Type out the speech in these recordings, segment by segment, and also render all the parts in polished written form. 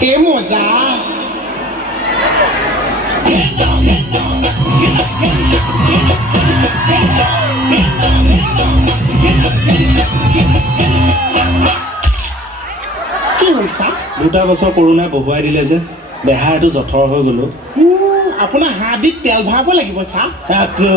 হে মজা কি হ'ল ছা 2 বছৰ কৰোণাই বহুৱাই দিলে যে দেহা এইটো জঠৰ হৈ গ'লো আপোনাৰ হাড়দিত তেল ভৰাব লাগিব ছা আকৌ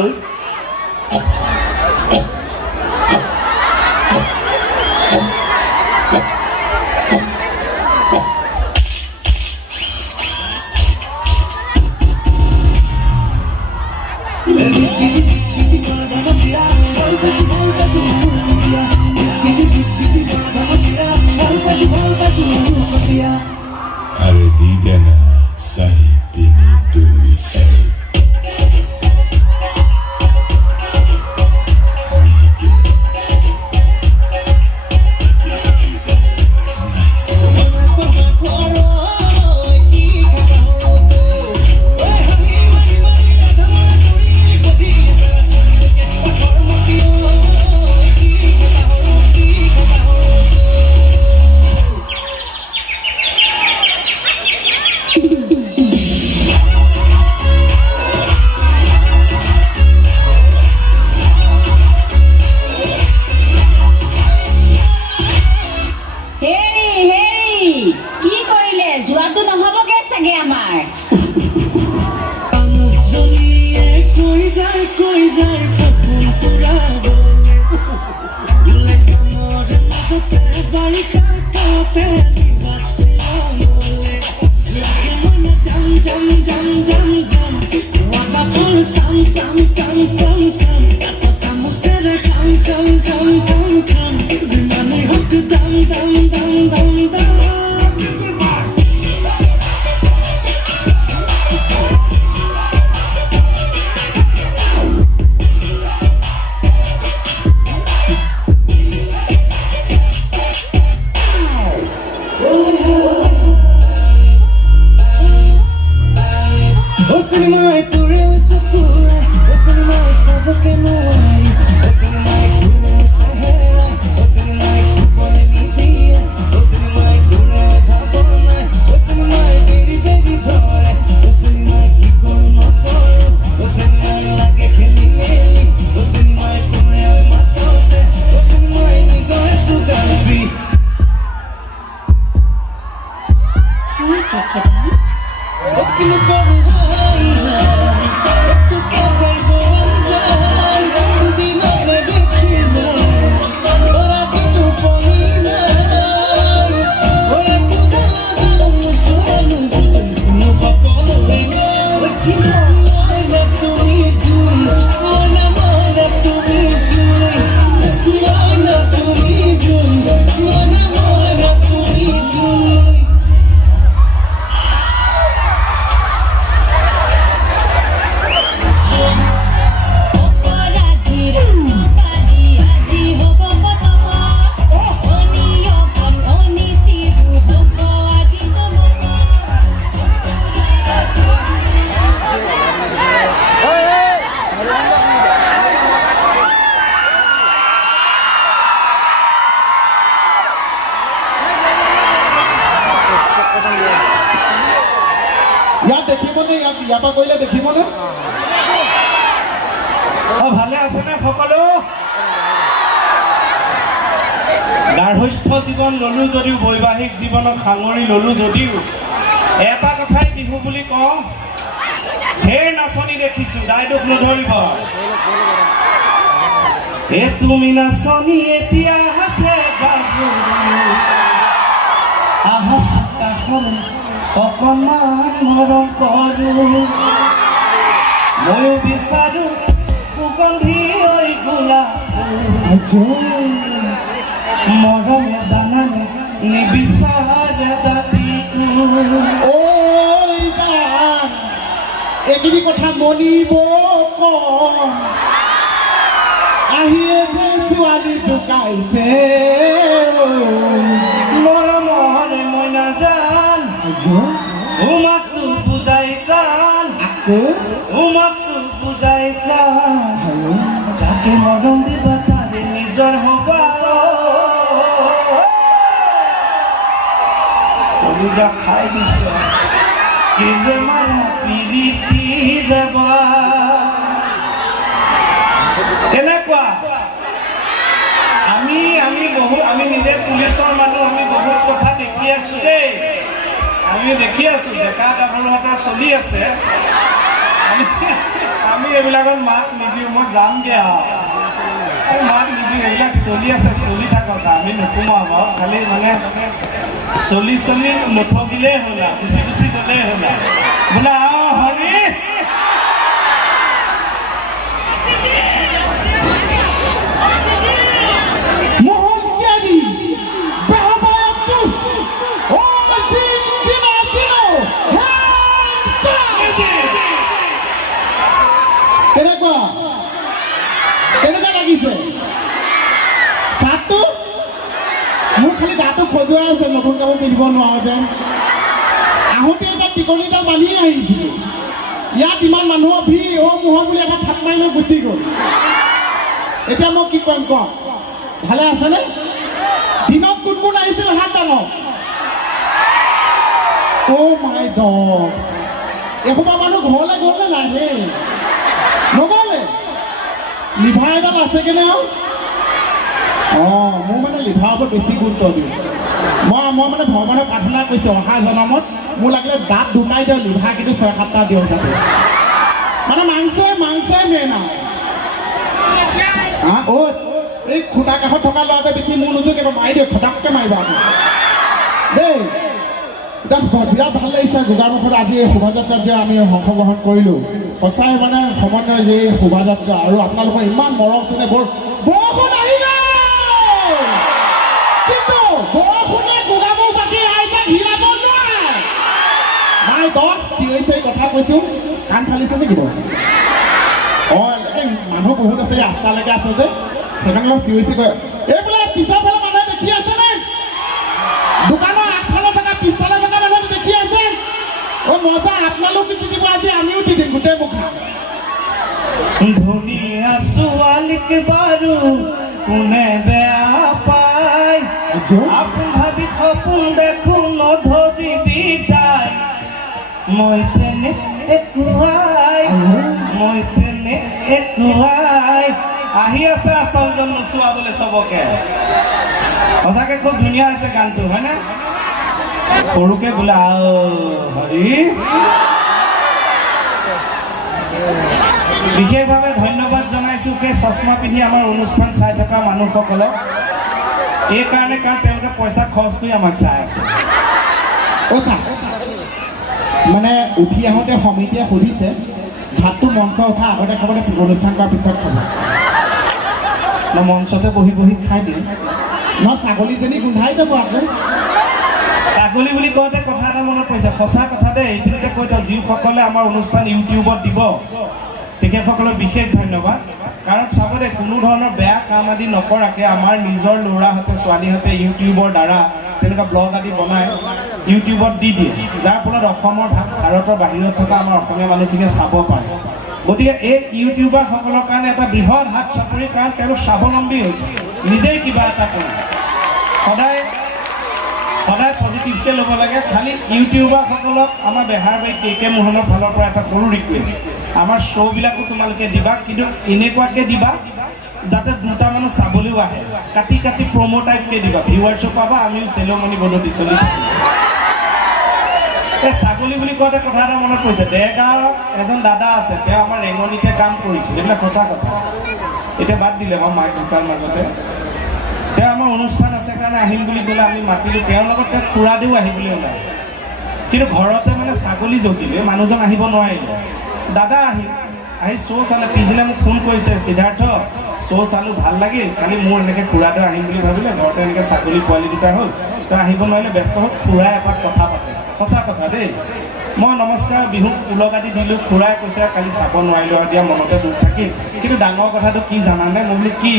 আরে দি দেনা সাহি 3 2 ইয়াপা কইলে দেখিবনে ভালে আছে নে সকলো গাৰ্হস্থ্য জীৱন ললো যদিও বৈবাহিক জীৱনক সাঙুৰি ললো যদিও এটা কথাই বিহু বুলি কওঁ ঢেৰ নাচনি দেখিছো দাই দুখ নধৰিব এ তুমি নাচনি এতিয়া হাতে গাভৰু আহা কাষলে অকণমান মৰম কৰো ময়ো বিচাৰো সুগন্ধি ঐ গোলাপ মৰমে জানানে নিবিচাৰে জাতিটো এইখিনি কথা মনিব কম আহিয়ে ছোৱালী ঢুকাইছে মৰমৰে মই নাজান উমাকটো বুজাই টান উমাকটো বুজাই টান যাকে মৰম দিবা তাৰে নিজৰ হবা কলিজা খাই দিছে কেলে মাৰা পিৰিতি দেৱা কেনেকুৱা আমি নিজে পুলিচৰ মানুহ আমি বহুত কথা দেখি আছো দেই আমি দেখি আছো ডেকা গাভৰুহঁতৰ চলি আছে আমি এইবিলাকত মাত নিদিওঁ মই যামগে আৰু মাত নিদিওঁ এইবিলাক চলি আছে চলি থাকক আমি নোসোমাব খালি মানে চলি নথকিলেই হ'ল গুচি গ'লেই হ'ল বোলে হৰি কেনেকুৱা লাগিছে চাহটো মোৰ খালি গাটো খজুৱাই আছে নতুন কাপোৰ পিন্ধিব নোৱাৰো যেন আহোঁতে এটা টিকনিডাল বান্ধি আহিছিলোঁ ইয়াত ইমান মানুহৰ ভিৰ মোহৰ বুলি এটা থাপ মাৰি লৈ গুচি গ'ল এতিয়া মই কি কৰিম কওক ভালে আছেনে দিনত কোন আহিছিল হাত ডাঙৰ মাই গড এসোপা মানুহ ঘৰলৈ গ'লনে নাহে নগ'লে লিভাৰ এডাল আছে কেনে আৰু মোৰ মানে লিভাৰৰ ওপৰত বেছি গুৰুত্ব দিওঁ মই মানে ভগৱানক প্ৰাৰ্থনা কৰিছোঁ অহা জনমত মোৰ লাগিলে দাঁত দুটাই দিওঁ লিভাৰ কিন্তু 6-7টা দিওঁ যাতে মানে মাংসই মেইন আৰু এই খুটা কাষত থকা ল'ৰাটোৱে দেখি মোৰ নোযোগে মাৰি দিওঁ খটাককৈ মাৰিবা দেই এতিয়া বিৰাট ভাল লাগিছে গোগামুখত আজি এই শোভাযাত্ৰাত যে আমি অংশগ্ৰহণ কৰিলোঁ সঁচাই মানে সমন্বয় যে এই শোভাযাত্ৰা আৰু আপোনালোকৰ ইমান মৰম চেনেহ বৰষুণ আহিলে কিন্তু বৰষুণে গোগামুখ বাকী ৰাইজক হিলাব নোৱাৰে মাই গড কি হৈছে এই কথা কৈছোঁ কাণ ফালিছে নেকি বাৰু এই মানুহ বহুত আছে ৰাস্তালৈকে আছে যে সেইকাৰণে অলপ চিঞৰিছে কয় এই বোলে পিছৰ ফালে মানুহে দেখি আছেনে দোকানৰ আগফালে থকা পিছফালে থকা মানুহ দেখি আছে মজা আপোনালোক দি দিব আজি আমিও দি দিম গোটেই মুখা ধুনীয়া ছোৱালীক বাৰু কোনে বেয়া পায় আপোন ভাবি সপোন দেখো নধৰিবি তাই মই তেনে একোৱাই আহি আছে আচলজন নোচোৱাবলৈ চবকে সঁচাকৈ খুব ধুনীয়া হৈছে গানটো হয়নে সৰুকে বোলে হৰি বিশেষভাৱে ধন্যবাদ জনাইছোঁ সেই চশমা পিন্ধি আমাৰ অনুষ্ঠান চাই থকা মানুহসকলক এইকাৰণে কাৰণ তেওঁলোকে পইচা খৰচ কৰি আমাক চাই আছে মানে উঠি আহোঁতে সমিতিয়ে সুধিছে ভাতটো মঞ্চ উঠা আগতে খাবলৈ অনুষ্ঠান কৰাৰ পিছত খাব মঞ্চতে বহি খাই দিম ছাগলীজনী গোন্ধাই যাব আকৌ ছাগলী বুলি কওঁতে কথা এটা মনত পৰিছে সঁচা কথা দেই এইখিনিতে কৈ থওঁ যিসকলে আমাৰ অনুষ্ঠান ইউটিউবত দিব তেখেতসকলক বিশেষ ধন্যবাদ কাৰণ চাব দে কোনো ধৰণৰ বেয়া কাম আদি নকৰাকৈ আমাৰ নিজৰ ল'ৰাহঁতে ছোৱালীহঁতে ইউটিউবৰ দ্বাৰা তেনেকুৱা ব্লগ আদি বনাই ইউটিউবত দি দিয়ে যাৰ ফলত অসমৰ ভাৰতৰ বাহিৰত থকা আমাৰ অসমীয়া মানুহখিনিয়ে চাব পাৰে গতিকে এই ইউটিউবাৰসকলৰ কাৰণে এটা বৃহৎ হাত চাপৰি কাৰণ তেওঁলোক স্বাৱলম্বী হৈছে নিজেই কিবা এটা কৰে সদায় পজিটিভকৈ ল'ব লাগে খালি ইউটিউবাৰসকলক আমাৰ বেহাৰবাৰী কে মোহনৰ ফালৰ পৰা এটা সৰু ৰিকুৱেষ্ট আমাৰ শ্ব'বিলাকো তোমালোকে দিবা কিন্তু এনেকুৱাকৈ দিবা যাতে দুটা মানুহ চাবলৈও আহে কাটি প্ৰমো টাইপকৈ দিবা ভিউৱাৰ্ছো পাবা আমিও চেলমনি বদতি চলি এই ছাগলী বুলি কওঁতে কথা এটা মনত পৰিছে দেৰগাঁৱত এজন দাদা আছে তেওঁ আমাৰ ৰেঙনিতে কাম কৰিছিল এইবিলাক সঁচা কথা এতিয়া বাদ দিলে বাৰু মাক ঢুকাৰ মাজতে তেওঁ আমাৰ অনুষ্ঠান আছে কাৰণে আহিম বুলি ক'লে আমি মাতিলোঁ তেওঁৰ লগত তেওঁ খুৰাদেও আহিবলৈ ওলায় কিন্তু ঘৰতে মানে ছাগলী জগিলে মানুহজন আহিব নোৱাৰিলে দাদা আহি শ্ব' চালে পিছদিনা মোক ফোন কৰিছে সিদ্ধাৰ্থ শ্ব' চালোঁ ভাল লাগিল খালি মোৰ এনেকৈ খুৰাদেও আহিম বুলি ভাবিলে ঘৰতে এনেকৈ ছাগলী পোৱালি দুটা হ'ল তেওঁ আহিব নোৱাৰিলে ব্যস্ত হ'ল খুৰাই এপাক কথা পাতে সঁচা কথা দেই মই নমস্কাৰ বিহুত উলগাদি দিলোঁ খুৰাই কৈছে কালি চাব নোৱাৰিলোঁ আৰু দিয়া মনতে দুখ থাকিল কিন্তু ডাঙৰ কথাটো কি জানানে মই বোলো কি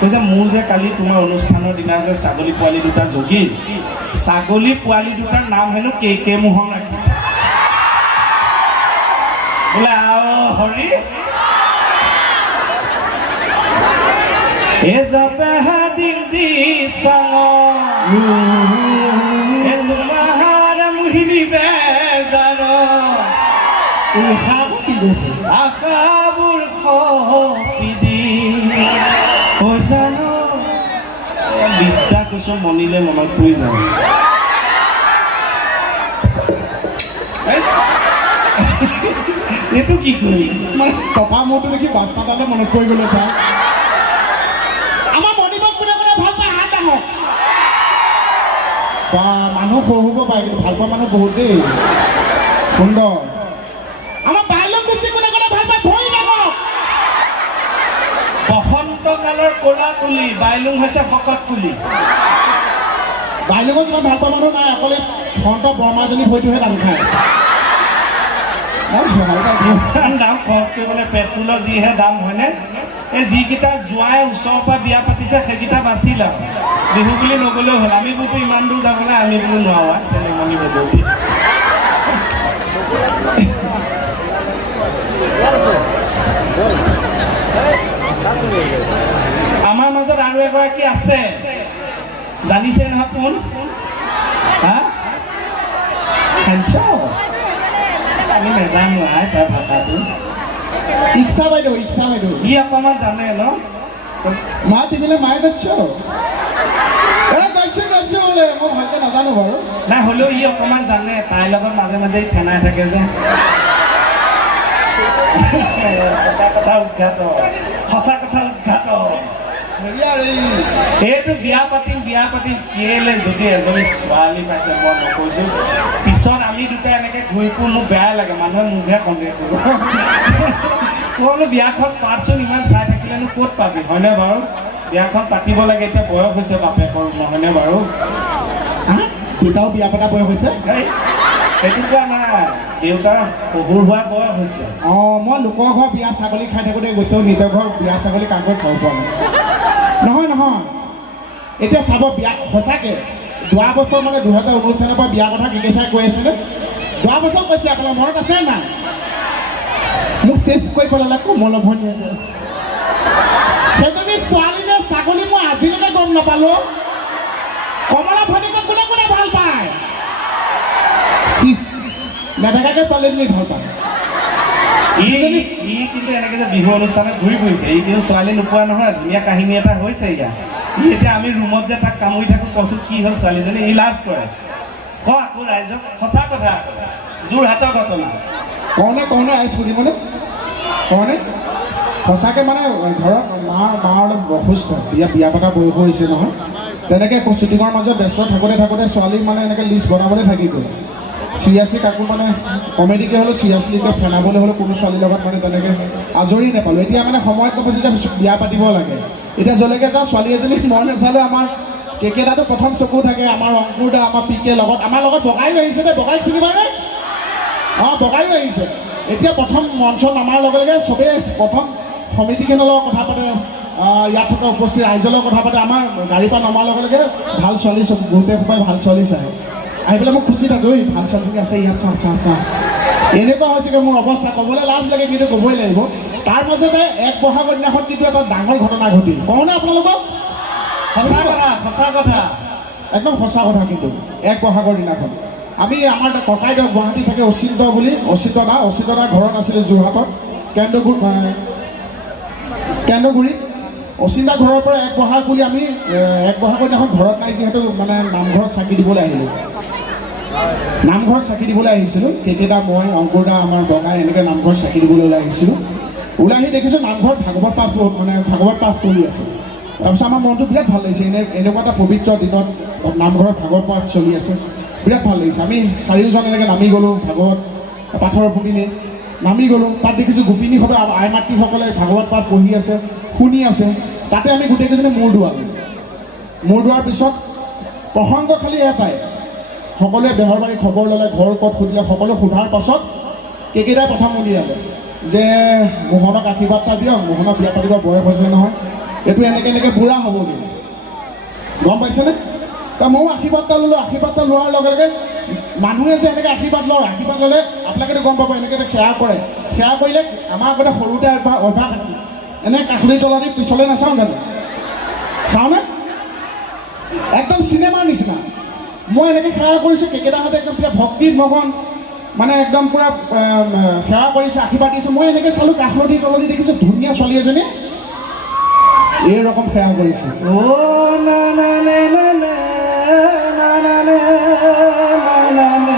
কৈছে মোৰ যে কালি তোমাৰ অনুষ্ঠানৰ দিনা যে ছাগলী পোৱালি দুটা জগিল ছাগলী পোৱালি দুটাৰ নাম হেনো কে মোহন ৰাখিছে বোলে হৰি এ যাবে দিল দি চাঙ এই সাপ কি কৈছে আশাবোৰ সপিদি জানো বিদ্যা কুচুম মনিলে মনত পৰি যায় এইটো কি কৰি মানে টপা মূৰটো দেখি বাট পাতালে মনত পৰি গ'লে তাই আমাৰ মণিবক কোনে কোনে ভাল পায় হাত ডাঙৰ বা মানুহ সৰু হ'ব পাৰে কিন্তু ভাল পোৱা মানুহ বহুত দেই সুন্দৰ আমাৰ বাইলক গুচি কোনে কোনে ভাল পায় ভৰি ডাঙৰ বসন্ত কালৰ ক'লা কুলি বাইলুং হৈছে শকত কুলি বাইলুঙক ইমান ভাল পোৱা মানুহ নাই অকলে ফ্ৰণ্টৰ বৰমাজনী ভৰিটোহে দাম খায় ইমান দাম খৰচ কৰিবলৈ পেট্ৰলৰ যিহে দাম হয়নে এই যিকেইটা জোৱাই ওচৰৰ পৰা বিয়া পাতিছে সেইকেইটা বাচি লওঁ বিহু বুলি নগ'লেও হ'ল আমিবোৰতো ইমান দূৰ যাবলৈ আমি বোলো নোৱাৰোঁ চেৰিমনি বদলি আমাৰ মাজত আৰু এগৰাকী আছে জানিছে নহয় কোন হা আমি নেজানো আই তাৰ ভাষাটো ইচ্ছা বাইদেউ ই অকণমান জানে ন মা টিভিলে মায়ে গছ গছ বোলে মই ভালকৈ নাজানো বাৰু নাই হ'লেও ই অকণমান জানে তাইৰ লগত মাজে মাজে ফেনাই থাকে যে কথা উদ্ঘাট সঁচা কথা উদ্ঘাট এইটো বিয়া পাতিম কেলে যদি এজনী ছোৱালী পাইছে মই নকৈছোঁ পিছত আমি দুটা এনেকৈ ঘূৰি ফুৰোঁ মোক বেয়া লাগে মানুহে মোকহে সন্দেহ কৰিব মই বোলো বিয়াখন পাতচোন ইমান চাই থাকিলেনো ক'ত পাবি হয়নে বাৰু বিয়াখন পাতিব লাগে এতিয়া বয়স হৈছে বাপেকৰ নহয়নে বাৰু দেউতাও বিয়া পতা বয়স হৈছে সেইটো কোৱা নাই দেউতাৰ শহুৰ হোৱা বয়স হৈছে অঁ মই লোকৰ ঘৰ বিয়া ছাগলী খাই থাকোঁতে গৈছোঁ নিজৰ ঘৰ বিয়া ছাগলী কাগজ খাব পোৱা নাই নহয় এতিয়া চাব বিয়া সঁচাকৈ যোৱা বছৰ মানে 2019 চনৰ পৰা বিয়া কথা কেতিয়াই কৈ আছিলে যোৱা বছৰ কৈছে আপোনাৰ মনত আছে নাই মোক চেঞ্জ কৰি পেলালে কোমল ভনীয়ে সেইজনী ছোৱালী যে ছাগলী মই আজিলৈকে গম নাপালোঁ কমলা ভনীকে কোনে কোনে ভাল পায় নেদেখাকৈ ছোৱালীজনী ভাল পায় ই কিন্তু এনেকৈ যে বিহু অনুষ্ঠানত ঘূৰি ফুৰিছে ই কিন্তু ছোৱালী নোপোৱা নহয় ধুনীয়া কাহিনী এটা হৈছে ইয়াত ই এতিয়া আমি ৰুমত যে তাক কামুৰি থাকোঁ কচোন কি হ'ল ছোৱালীজনী ই লাজ কৰে ক আকৌ ৰাইজক সঁচা কথা যোৰহাটৰ ঘটনা কওঁনে ৰাইজ শুনিবনে কওঁনে সঁচাকৈ মানে ঘৰত মাৰ অলপ অসুস্থ বিয়া পতা বয়স হৈছে নহয় তেনেকৈ শ্বুটিঙৰ মাজত ব্যস্ত থাকোঁতে ছোৱালী মানে এনেকৈ লিষ্ট বনাবলৈ থাকি গ'ল চিৰিয়াছলি কাকো মানে কমেডিকৈ হ'লেও চিৰিয়াছলিকৈ ফেনাবলৈ হ'লেও কোনো ছোৱালীৰ লগত মানে তেনেকৈ আজৰি নাপালোঁ এতিয়া মানে সময়ত কৈছে যে বিয়া পাতিব লাগে এতিয়া যলৈকে যাওঁ ছোৱালী এজনী মই নাচালোঁ আমাৰ কেকেদাটো প্ৰথম চকু থাকে আমাৰ অংকুৰ দা আমাৰ পিকে লগত আমাৰ লগত বগাইও আহিছে দেই বগাই চিনি পায়নে অঁ বগাইও আহিছে এতিয়া প্ৰথম মঞ্চত নামাৰ লগে লগে চবেই প্ৰথম সমিতিখনৰ লগত কথা পাতে ইয়াত থকা উপস্থিত ৰাইজৰ লগত কথা পাতে আমাৰ গাড়ীৰ পৰা নমাৰ লগে লগে ভাল ছোৱালী গোটেই সোপাই ভাল ছোৱালী চায় আহি পেলাই মোক খুচি থাকোঁ ভাল ছোৱালী আছে ইয়াত চা এনেকুৱা হৈছেগৈ মোৰ অৱস্থা ক'বলৈ লাজ লাগে কিন্তু ক'বই লাগিব তাৰ মাজতে এক বহাগৰ দিনাখন কিন্তু এটা ডাঙৰ ঘটনা ঘটিল কওঁনে আপোনালোকক সঁচা কথা একদম সঁচা কথা কিন্তু এক বহাগৰ দিনাখন আমি আমাৰ এটা ককাইদেউ গুৱাহাটী থাকে অচিন্ত বুলি অচিন্ত দা ঘৰত আছিলে যোৰহাটত কেন্দ্ৰগুৰি অচিন্তা ঘৰৰ পৰা এক বহাগ বুলি আমি এক বহাগৰ দিনাখন ঘৰত নাই যিহেতু মানে নামঘৰত চাকি দিবলৈ আহিছিলোঁ কেকেদা মই অংকুৰ দা আমাৰ বগাই এনেকৈ নামঘৰত চাকি দিবলৈ আহিছিলোঁ ওলাই আহি দেখিছোঁ নামঘৰত ভাগৱত পাঠ কৰি আছে তাৰপিছত আমাৰ মনটো বিৰাট ভাল লাগিছে এনেকুৱা এটা পবিত্ৰ দিনত নামঘৰত ভাগৱত পাঠ চলি আছে বিৰাট ভাল লাগিছে আমি চাৰিওজন এনেকৈ নামি গ'লোঁ ভাগৱত পাঠৰ ভূমিলৈ নামি গ'লোঁ তাত দেখিছোঁ গোপিনীসভা আই মাতৃসকলে ভাগৱত পাঠ পঢ়ি আছে শুনি আছে তাতে আমি গোটেইকেইজনে মূৰ দোৱাৰ পিছত প্ৰসংগ খালি এটাই সকলোৱে বেহৰবাৰী খবৰ ল'লে ঘৰ ক'ত সুধিলে সকলো সোধাৰ পাছত কেকেদাই প্ৰথম উলিয়ালে যে মোহনক আশীৰ্বাদ এটা দিয়ক মোহনক বিয়া পাতিব বয়স হৈছে নহয় এইটো এনেকৈ বুঢ়া হ'বগৈ গম পাইছেনে তা ময়ো আশীৰ্বাদ এটা ল'লোঁ আশীৰ্বাদ এটা লোৱাৰ লগে লগে মানুহে যে এনেকৈ আশীৰ্বাদ ল'লে আপোনালোকেতো গম পাব এনেকৈ সেৱা কৰিলে আমাৰ আগতে সৰুতে অভ্যাস আছিল এনে কাষুৰি তলা দি পিছলৈ নাচাওঁ জানো চাওঁনে একদম চিনেমাৰ নিচিনা মই এনেকৈ সেৱা কৰিছোঁ কেকেদাহঁতে একদম ভক্তিত মগন মানে একদম পুৰা সেৱা কৰিছে, আশীৰ্বাদ দিছে। মই এনেকৈ চালোঁ কাষলতি তলতি দেখিছোঁ ধুনীয়া ছোৱালী এজনী এই ৰকম সেৱা কৰিছে। অ' না না নে না নে না না নে না নে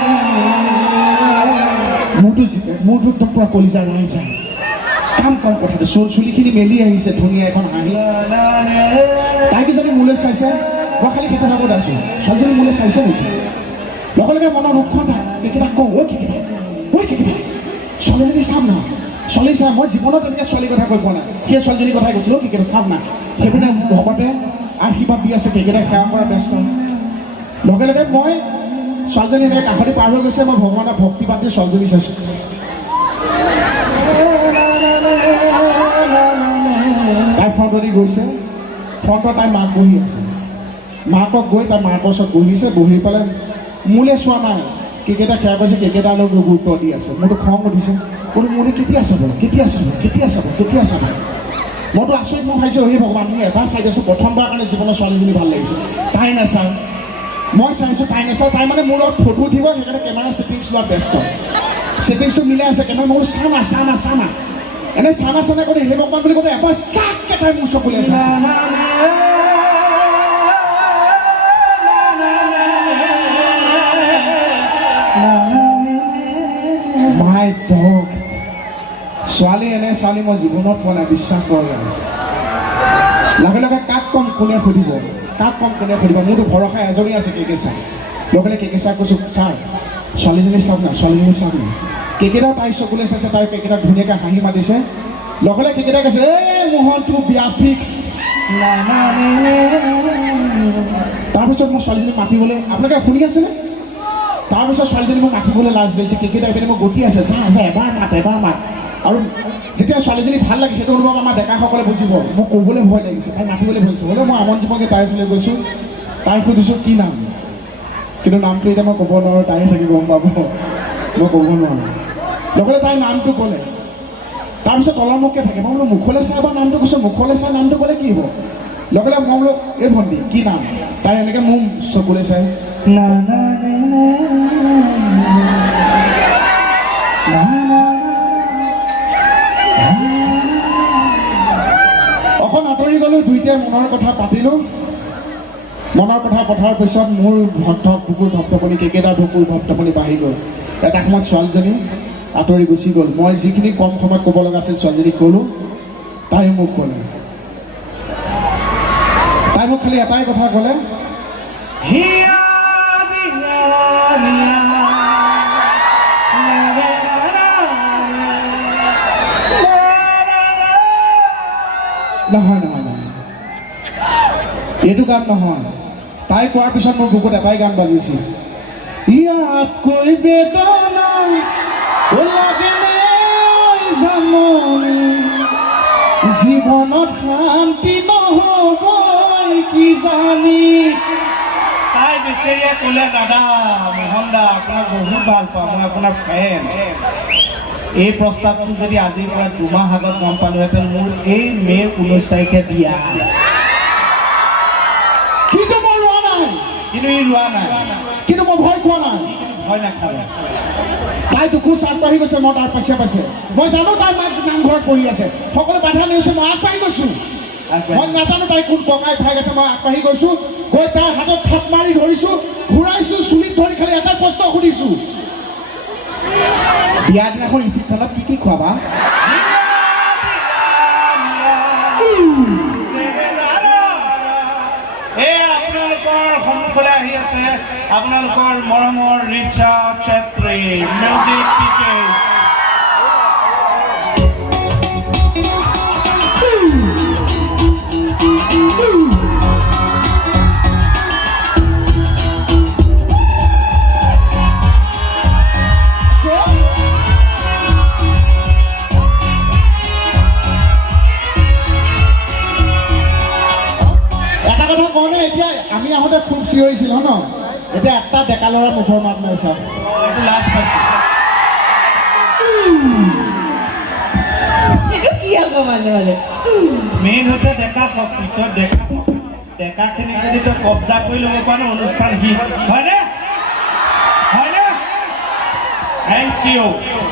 মোৰতো একদম পুৰা কলিজা ৰাইজ যায়। কাম কথাটো চুলিখিনি মেলি আহিছে ধুনীয়া এখন হাঁহি। তাই কিজানি মোলৈ চাইছে, মই খালি সেইটো ভাবত আছোঁ ছোৱালীজনী মোলৈ চাইছে নেকি। লগে লগে মনৰ ৰূপখন কেইকেইটা কওঁ, ঐ কেইকেইটা ছোৱালীজনী চাম না, ছোৱালী চাই। মই জীৱনত তেনেকৈ ছোৱালীৰ কথা কৈ পোৱা নাই, সেই ছোৱালীজনীৰ কথাই কৈছিলোঁ, কেইকেইটা চাম না। সেইপিনে ভকতে আশীৰ্বাদ দি আছে, কেইকেইটা সেৱা কৰা ব্যস্ত। লগে লগে মই ছোৱালীজনী এনেকৈ কাষতে পাৰ হৈ গৈছে, মই ভগৱানৰ ভক্তি পাতি ছোৱালীজনী চাইছোঁ। তাই ফ্ৰণ্টদি গৈছে, ফ্ৰণ্টত তাই মাক বহি আছে। মাকক গৈ তাই মাকৰ ওচৰত বহিছে, বহি পেলাই মোলৈ চোৱা নাই, কেইকেইটা সেৱা কৰিছে, কেইকেইটা অলপ গুৰুত্ব দি আছে। মোৰতো খং উঠিছে, বোলো মোলৈ কেতিয়া চাব। মইতো আচৰিত, মই ভাবিছোঁ সেই ভগৱান মোক এবাৰ চাই দিছোঁ, প্ৰথমবাৰ কাৰণে জীৱনৰ ছোৱালীজনী ভাল লাগিছে। তাই নাচায়, মই চাইছোঁ, তাই নাচায়। তাই মানে মোৰ লগত ফটো উঠিব, সেইকাৰণে কেমেৰা ছেটিংছ লোৱাত ব্যস্ত। ছেটিংছটো মিলাই আছে, কেমেৰা মোৰ চানা এনে চানা কৰি সেই ভগৱান বুলি ক'লে এবাৰ চাককৈ তাই মোৰ চকুলৈ আছে। মাই ডগ, ছোৱালী এনে ছোৱালী মই জীৱনত পোৱা নাই, বিশ্বাস কৰি আছে। লগে লগে কাক কম কোনে সুধিব, মোৰতো ভৰসা এজনী আছে কেকেচা। লগে লগে কেকেচা কৈছোঁ, ছাৰ ছোৱালীজনী চাওক না। কেকেইটাও তাইৰ চকুলৈ চাইছে, তাই কেকেইটা ধুনীয়াকৈ হাঁহি মাতিছে। লগে লগে কেকেইটাই কৈছে, এই মোহনটো বিয়া ফিক্স। তাৰপিছত মই ছোৱালীজনী মাতিবলৈ, আপোনালোকে শুনি আছেনে? তাৰপিছত ছোৱালীজনী মোক মাতিবলৈ লাজ দিছে। কেকেইটা এইপিনে মোক গতি আছে, যা এবাৰ মাত। আৰু যেতিয়া ছোৱালীজনী ভাল লাগে সেইটো অনুভৱ আমাৰ ডেকাসকলে বুজিব। মোক ক'বলৈ ভয় লাগিছে, তাই মাতিবলৈ ভয় লাগিছে। হ'লেও মই আমন জীপনকৈ তাইৰ ওচৰলৈ গৈছোঁ, তাই সুধিছোঁ কি নাম, কিন্তু নামটো এতিয়া মই ক'ব নোৱাৰোঁ, তাই চাগে গম পাব, মই ক'ব নোৱাৰোঁ। লগতে তাইৰ নামটো ক'লে, তাৰপিছত তলৰ মুখকে থাকে। মই বোলো মুখলৈ চাই এবাৰ নামটো কৈছোঁ, মুখলৈ চাই নামটো ক'লে কি হ'ব। লগে লগে মই বোলো এই ভণ্টি কি নাম, তাই এনেকৈ মোৰ চকুলৈ চাই অকণ আঁতৰি গ'লোঁ। দুইটাই মনৰ কথা পাতিলোঁ। মনৰ কথা পতাৰ পিছত মোৰ বুকুৰ ধপধপনি, কেইকেইটা বুকুৰ ধপধপনি বাঢ়ি গ'ল। এটা সময়ত ছোৱালীজনী আঁতৰি গুচি গ'ল। মই যিখিনি কম সময়ত ক'ব লগা আছিল ছোৱালীজনীক ক'লোঁ, তাই মোক ক'লে। তাই মোক খালি এটাই কথা ক'লে, নহয় এইটো গান নহয়। তাই কোৱাৰ পিছত মোৰ বুকুত এটাই গান বাজিছিল, ইয়াতকৈ বেদনা লাগেনে জাননী, জীৱনত শান্তি নহ'বই কি জানি। তাই বেচেৰীয়ে ক'লে, দাদা মোহন দা আপোনাক বহুত ভাল পাওঁ, মই আপোনাৰ ফেন। এই প্ৰস্তাৱটো যদি আজিৰ পৰা 2 মাহ আগত গম পালোহেঁতেন, মোৰ এই মে' 19 তাৰিখে বিয়া। কিন্তু মই ৰোৱা নাই, কিন্তু মই ভয় খোৱা নাই, ভয় নাখাব। তাই দুখোজ আগবাঢ়ি গৈছে, মই তাৰ পাছে মই জানো তাই মাক নামঘৰত পঢ়ি আছে, সকলো বাধা নেওচি মই আগবাঢ়ি গৈছোঁ। মই নাজানো তাই কোন ককাই ভাই আছে, মই আগবাঢ়ি গৈছোঁ। গৈ তাইৰ হাতত থাপ মাৰি ধৰিছোঁ, ঘূৰাইছোঁ, চুলিত ধৰি খালি এটা প্ৰশ্ন সুধিছোঁ, বিয়া দিনাখন ৰিচিপশ্যনত কি খোৱাবা? আপোনালোকৰ সন্মুখলৈ আহি আছে আপোনালোকৰ মৰমৰ ৰিচা চেত্ৰী, মিউজিক টিকেট। এতিয়া আমি আহোঁতে খুব চিঞৰিছিল ন, এতিয়া এটা ডেকা ল'ৰা মুখৰ মাত নাই চাওক, এইটো লাজ পাইছে। মেইন হৈছে ডেকা শক্তি, তই ডেকাখিনিক যদি তই কব্জা কৰি ল'ব পাৰ অনুষ্ঠান হয়নে? Thank you.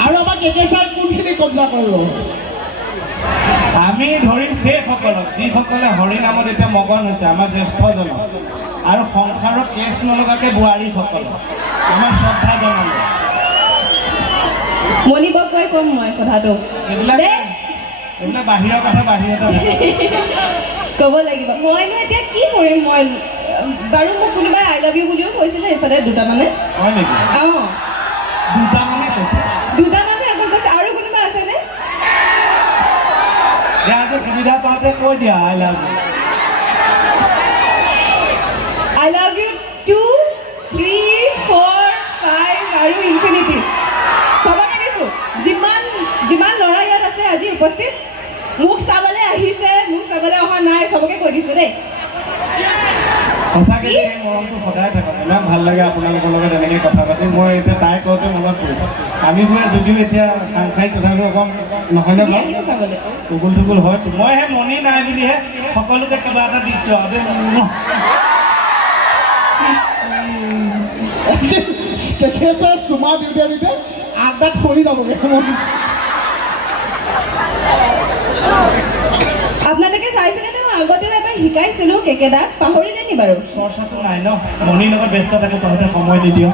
আৰু আমাৰ কেকেচাই কোনখিনি কব্জা কৰিব? আমি ধৰিম সেইসকলক যিসকলে হৰি নামত এতিয়া মগন হৈছে, আমাৰ জ্যেষ্ঠজনক, আৰু সংসাৰৰ কেছ নলগাকৈ বোৱাৰীসকলক আমাৰ শ্ৰদ্ধা জনাব। মণিবক কৈ ক'ম মই কথাটো এইবিলাক বাহিৰৰ কথা বাহিৰতে ক'ব লাগিব। মইনো এতিয়া কি কৰিম? মই বাৰু মোক কোনোবাই আই লাভ ইউ বুলিও কৈছিলে এইফালে দুটামানে। হয় নেকি? অঁ, দুটামানে কৈছে, দুটামানে অকল কৈছে। আৰু কোনোবা আছেনে? এতিয়া আজি সুবিধা পাওঁতে কৈ দিয়া I love you. I love you 2, 3, 4, 5 আৰু ইনফিনিটি। চবকে দিছোঁ। যিমান ল'ৰা ইয়াত আছে আজি উপস্থিত, মোক চাবলৈ আহিছে, মোক চাবলৈ অহা নাই, চবকে কৈ দিছোঁ দেই। সঁচাকৈ এই মৰমটো সদায় থাকক। ইমান ভাল লাগে আপোনালোকৰ লগত এনেকৈ কথা পাতি। মই এতিয়া তাই কওঁতে মনত পৰিছে, আমি বোলে যদিও এতিয়া সাংসাৰিক কথাটো অকণ নহয়নে বাৰু আহিছে চাবলৈ। টুকুল টুকুল হয়তো। মইহে মনি নাই বুলিহে সকলোকে কিবা এটা দিছোঁ আৰু দেই। কেকেচাই চুমা দিওঁতে দিওঁতে আগদাত সৰি যাবগৈ। আপোনালোকে চাইছেনে? মই আগতেও এবাৰ শিকাইছিলোঁ কেকেটা, পাহৰিলে নি বাৰু? চৰ্চাটো নাই ন, মনিৰ লগত ব্যস্ত থাকোঁ, তহঁতে সময় নিদিয়।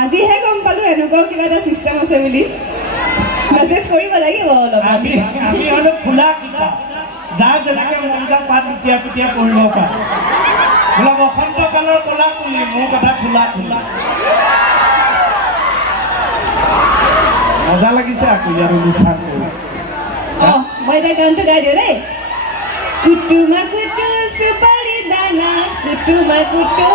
আজিহে গম পালোঁ এনেকুৱাও কিবা এটা চিষ্টেম আছে বুলি। মেছেজ কৰিব লাগিব অলপ। আমি হ'লো খোলা কিতাপ, যাৰ যেনেকৈ মন যায় পাত লুটিয়াই পুটিয়াই পঢ়িব পাৰে। বোলা বসন্ত কালৰ ক'লা কুলি, মোৰ কথা খোলা খোলা। মজা লাগিছে আকৌ ইয়াত অনুষ্ঠান কৰি। অঁ, মই এতিয়া গানটো গাই দিওঁ দেই। কুটুমা কুটু চুপাৰী দানা, কুটুমা কুটু।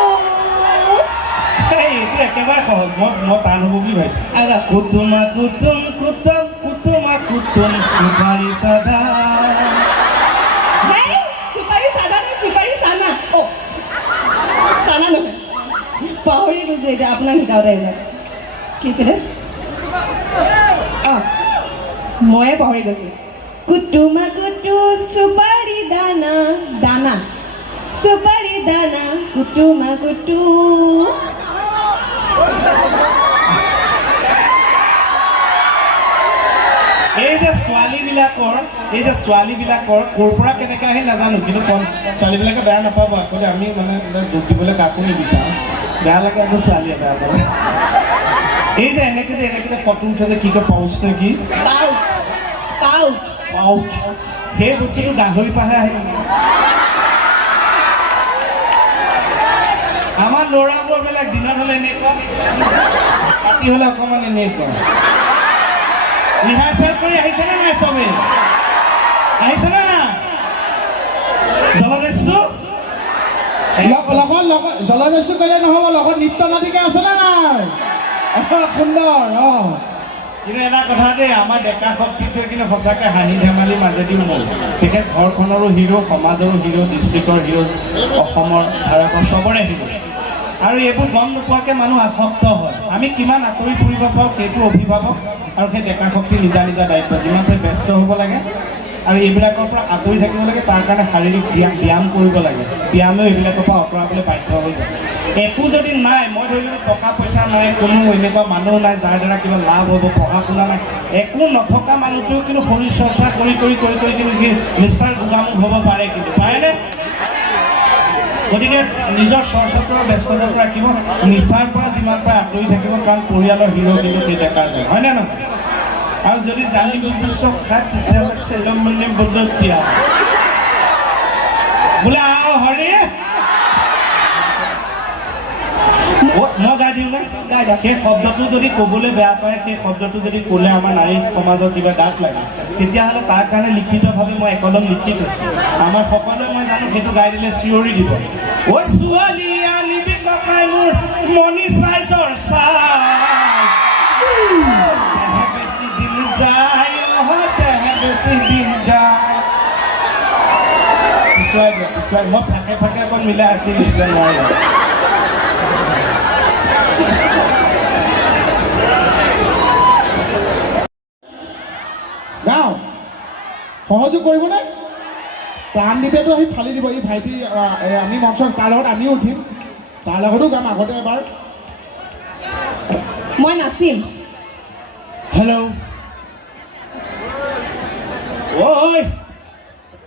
এইটো একেবাৰে সহজ, মই টান হ'ব বুলি ভাবিছোঁ। আগত কুটুমা কুটুম কুটুম কুটুমা কুটুম চুপাৰী চাদা। হেই, চুপাৰী চাদা নে চুপাৰী চানা? অ' চানা নহয়, পাহৰি গৈছোঁ এতিয়া আপোনাক শিকাওঁতে। এইবিলাক কি আছিলে? অঁ, ময়ে পাহৰি গৈছোঁ। কুটুমা কুটু চুপাৰী দানা, দানা চুপাৰী দানা, কুটুমা কুটু। এই যে ছোৱালীবিলাকৰ ক'ৰ পৰা কেনেকৈ আহি নাজানো, কিন্তু ছোৱালীবিলাকে বেয়া নাপাব আকৌ যে আমি মানে দুখ দিবলৈ কাকো নিবিচাৰোঁ। বেয়া লাগে আকৌ ছোৱালীয়ে বেয়া পালে। এই যে এনেকৈ যে ফটো উঠে যে কি কয়, পাউচ নে কি? পাউচ। সেই বস্তুটো গাহৰি পাহে আহে। আমাৰ ল'ৰাবোৰ বেলেগ, দিনত হ'লে এনেকুৱা, ৰাতি হ'লে অকণমান এনেকুৱা। ৰিহাৰ্চেল কৰি আহিছেনে নাই চবেই? আহিছেনে নাই? জলদস্যু লগত জলদস্যু কৰিলে নহ'ব, লগত নৃত্য নাটিকা আছেনে নাই? সুন্দৰ। অঁ, কিন্তু এটা কথা দেই, আমাৰ ডেকা শক্তিটোৱে কিন্তু সঁচাকৈ হাঁহি ধেমালি মাজেদি মূল। তেখেত ঘৰখনৰো হিৰো, সমাজৰো হিৰো, ডিষ্ট্ৰিক্টৰ হিৰো, অসমৰ ভাৰতৰ চবৰে হিৰো। আৰু এইবোৰ গম নোপোৱাকৈ মানুহ আসক্ত হয়। আমি কিমান আঁতৰি ফুৰিব পাৰোঁ সেইটো অভিভাৱক আৰু সেই ডেকা শক্তিৰ নিজা দায়িত্ব। যিমান পাৰি ব্যস্ত হ'ব লাগে আৰু এইবিলাকৰ পৰা আঁতৰি থাকিব লাগে। তাৰ কাৰণে শাৰীৰিক ব্যায়াম কৰিব লাগে। ব্যায়ামেও এইবিলাকৰ পৰা আঁতৰাবলৈ বাধ্য হৈ যায়। একো যদি নাই, মই ধৰি লওক টকা পইচা নাই, কোনো এনেকুৱা মানুহ নাই যাৰ দ্বাৰা কিবা লাভ হ'ব, পঢ়া শুনা নাই, একো নথকা মানুহটোও কিন্তু শৰীৰ চৰ্চা কৰি কিন্তু মিষ্টাৰ গোগামুখ হ'ব পাৰে। কিন্তু পাৰেনে? গতিকে নিজৰ চৰ্চাটোৰ ব্যস্ততাটো ৰাখিব, নিচাৰ পৰা যিমান পাৰে আঁতৰি থাকিব, কাৰণ পৰিয়ালৰ হিৰো কিন্তু সেই দেখা যায়, হয়নে নহয়? আৰু যদি জানি বুজি চব খায় তেতিয়াহ'লে চেলমনি বদতিয়া বোলে আহ হৰি মই গাই দিওঁ নে? সেই শব্দটো যদি ক'বলৈ বেয়া পায়, সেই শব্দটো যদি ক'লে আমাৰ নাৰী সমাজৰ কিবা গাত লাগে, তেতিয়াহ'লে তাৰ কাৰণে লিখিতভাৱে মই একলম লিখি থৈছোঁ। আমাৰ সকলোৱে মই জানো সেইটো গাই দিলে চিঞৰি দিব, ঐ ছোৱালী আনিবি ককাই মোৰ মনি চাইজৰ চাই, বেছি দিন যায় বেছি দিন যায়। পিছুৱাই মই ফাঁকে অকণ মিলাই আছিলোঁ, এতিয়া নোৱাৰিলোঁ। গাওঁ সহযোগ কৰিবনে? প্ৰাণদীপেতো আহি ফালি দিব। এই ভাইটি আমি মঞ্চত তাৰ লগত আমিও উঠিম, তাৰ লগতো গাম। আগতে এবাৰ মই নাচিম। হেল্ল' ঐ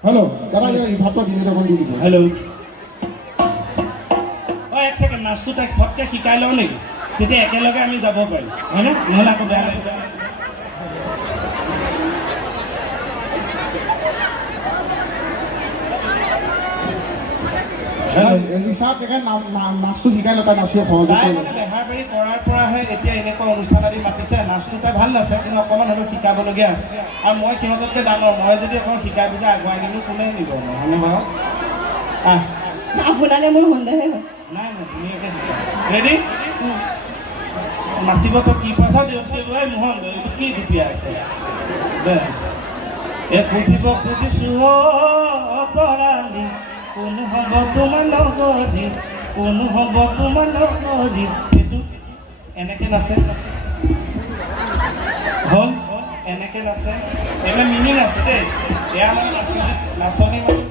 হেল্ল' দাদা এই ভাতটো ডিলেট অকণ দি দিব। হেল্ল' ঐ এক ছেকেণ্ড, নাচটো তাইক ফটকৈ শিকাই লওঁ নেকি? তেতিয়া একেলগে আমি যাব পাৰিম হয়নে? নহ'লে আকৌ বেয়া লাগিব। ৰিচাৰ্ট নাচটো শিকাই লওঁ, তাই নাচিব সহযোগ তাই কৰিব। মানে বেহাৰবাৰী কৰাৰ পৰাহে এতিয়া এনেকুৱা অনুষ্ঠান আদি মাতিছে। নাচটো তাই ভাল নাচে, কিন্তু অকণমান হ'লেও শিকাবলগীয়া আছে। আৰু মই সিহঁততকৈ ডাঙৰ, মই যদি অকণ শিকাই পিছে আগুৱাই নিনো কোনে নিব নহয়নে বাৰু? আপোনালে মোৰ সন্দেহে হয়। নাই নাই, ধুনীয়াকৈ শিকাই। ৰেডি? নাচিবতো কি পইচা দিওঁ মোহন এইটো কি দুপিয়া আছে দে এই সুধিব খুজিছোঁ তৰালি কোন হ'ব তোমাৰ লগৰী, কোন হ'ব তোমাৰ লগৰী। এইটো এনেকৈ নাচে হ'ল, এনেকৈ নাচে। এইবিলাক মিনিং আছে দেই। এয়া মানে নাচনী মানে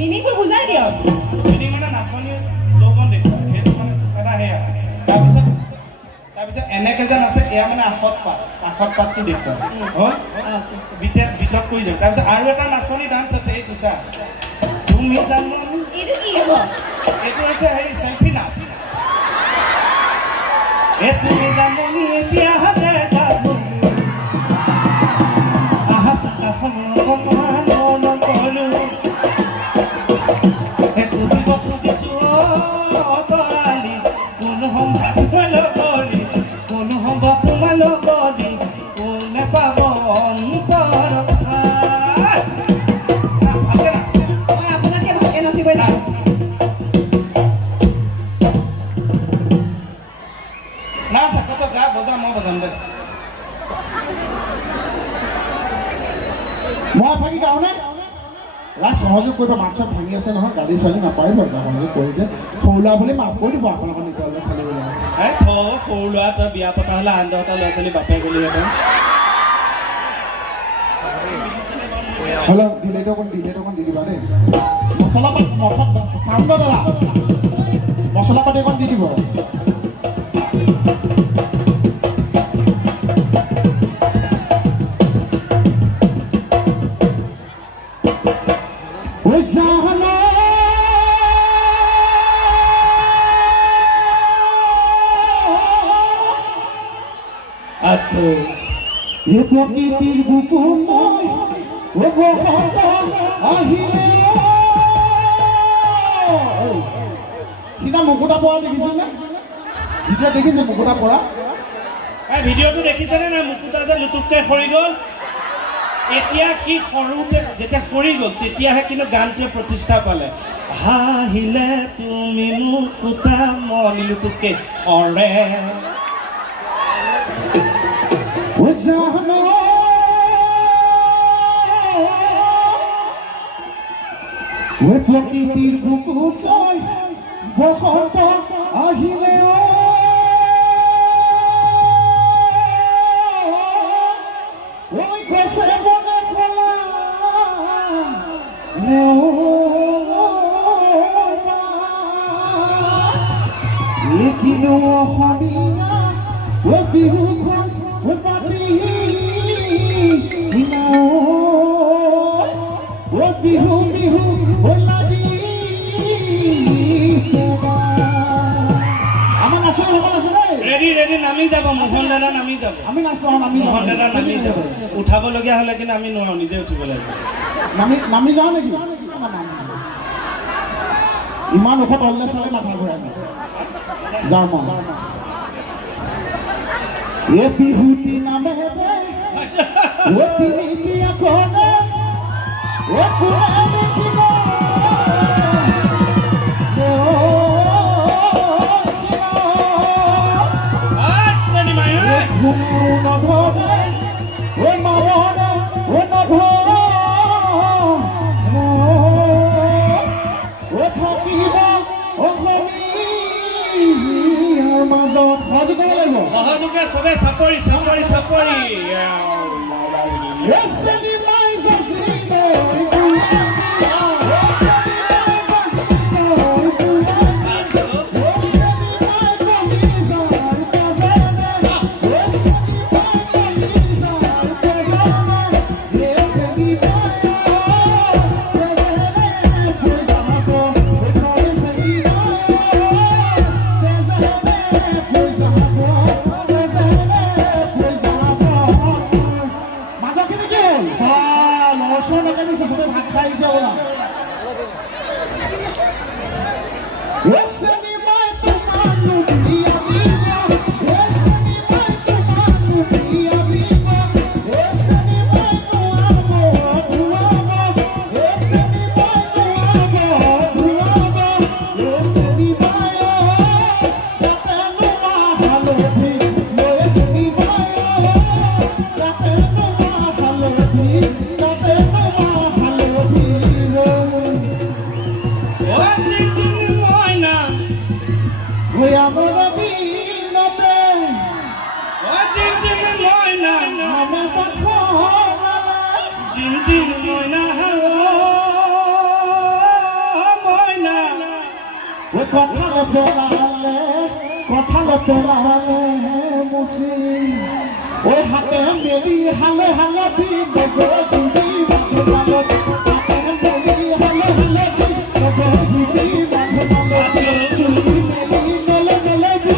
মিনিংবোৰ বুজাই দিয়ক। মিনিং মানে নাচনী যৌৱন দেখুৱায়, সেইটো মানে এটা সেয়া। তাৰপিছত এনেকৈ যে নাচে, এয়া মানে আশত পাতটো দেখুৱায় হ'ল। বিটত কৰি যাওঁ। তাৰপিছত আৰু এটা নাচনী ডান্স আছে, এইটো চা তুমি জানো। এইটো কি হ'ব? এইটো হৈছে হেৰি চেল্ফি নাচ। এই তুমি জাননি এতিয়া হাতে গাব আহা চাকাখন অকণমান মনত কলো। এই সুধিব খুজিছোঁ তৰালি কোন হ'ব তোমাৰ লগৰী, কোন হ'ব তোমাৰ লগৰী, কোনে পাব অন্তৰ ভালকৈ নাচে। মই আপোনাতকৈ ভালকৈ নাচিবই লাগিব। নাচ আকৌ গা বজা, মই বজাম দে। মই থাকি গাঁৱনে ৰাজ সহযোগ কৰিব। মাত চাত ভাঙি আছে নহয়, গাড়ী চালি নাপাৰিব, সহযোগ কৰি দিয়ে। সৰু ল'ৰা বুলি মাফ কৰি দিব আপোনালোকৰ নিকালে খেলিবলৈ। এই সৰু ল'ৰা, তই বিয়া পতা হ'লে আন দহটা ল'ৰা ছোৱালী বাপে গ'লিহেঁতেন। হেল্ল' ডিলেট অকণ দি দিবা দেই। মছলা পাতি অকণ দি দিব। প্ৰকৃতিৰ বুকুৰ মই আহিলে সিদিনা মুকুতা পৰা দেখিছেনে? ভিডিঅ' দেখিছে মুকুতা পৰা? এই ভিডিঅ'টো দেখিছেনে নাই? মুকুতা যে লুটুককৈ সৰি গ'ল। এতিয়া সি সৰুতে যেতিয়া সৰি গ'ল, তেতিয়াহে কিন্তু গানটোৱে প্ৰতিষ্ঠা পালে। হাঁহিলে তুমি মুকুতা মন লুটুককৈ সৰে। প্ৰকৃতিৰ বুকুত বসন্ত আহিলে গছে বনে খোলা কিনো অসমীয়া বিহুখন পাতি বিহু বিহু আমাৰ নাচো ৰেডি ৰেডি, নামি যাব মোহন দাদা, নামি যাব। আমি নাচো মোহন দাদা নামি যাব। উঠাবলগীয়া হ'লে কিন্তু আমি নোৱাৰোঁ, নিজে উঠিব লাগিব। নামি যাওঁ নেকি? ইমান ওখ তললে চালে মাথা ঘূৰাইছে। যাওঁ মই এই বিহুটি নামে তিনি বিয়াখনে মাজত সহযোগ কৰিব লাগিব। সহযোগে চবে চাপৰি চাপৰি চাপৰি। হালধি লৈ চিনিবাই তাতে নোমা হালধি তাতে নোমা হালধি ও চিনচিনি ময়না ওই আমার বিনতে ও চিনচিনি ময়না নামে পাখো চিনচিনি ময়না ময়না ওই কথালে পেলালে মুসি ওই হাতে মেলি হালে হালে দি গো দিদি বাঁধো হাতে মেলি হালে হালে দি গো দিদি বাঁধো চুলি মেলি নলে নলে দি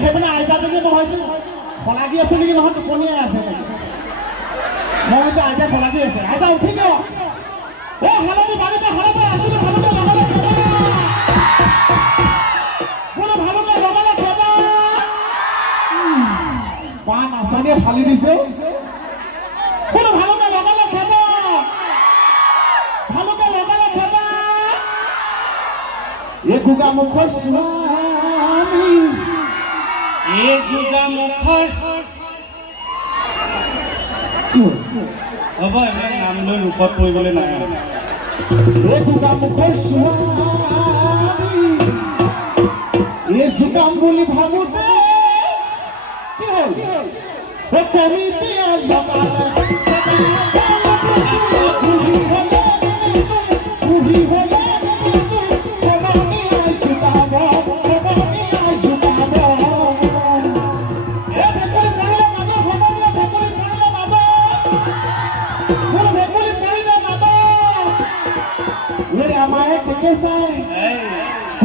সেইপিনে আইতাজনী নহয় খলাগি আছে নেকি নহয় টোপনিয়াই আছে মই হয়তো আইতা খলাগি আছে আইতা উঠি দিয়ক অ হালধি বাৰীতে হালধি আছিলো ভালকে লগালে বোলো ভালকে লগালে খেদা পা নাচনীয়ে ফালি দিছে বোলো ভালকে লগালে খেদা ভালকে লগালে খেদা এই গুগা মুখৰ ছোৱালী এই গুগা মুখৰ হ'ব এইবিলাক নাম লৈ মুখত পৰিবলৈ নাই এই গুগা মুখৰ ছোৱালী এই জোকাম বুলি ভাবোতে কি হ'ল অ কমিটিয়ে লগালে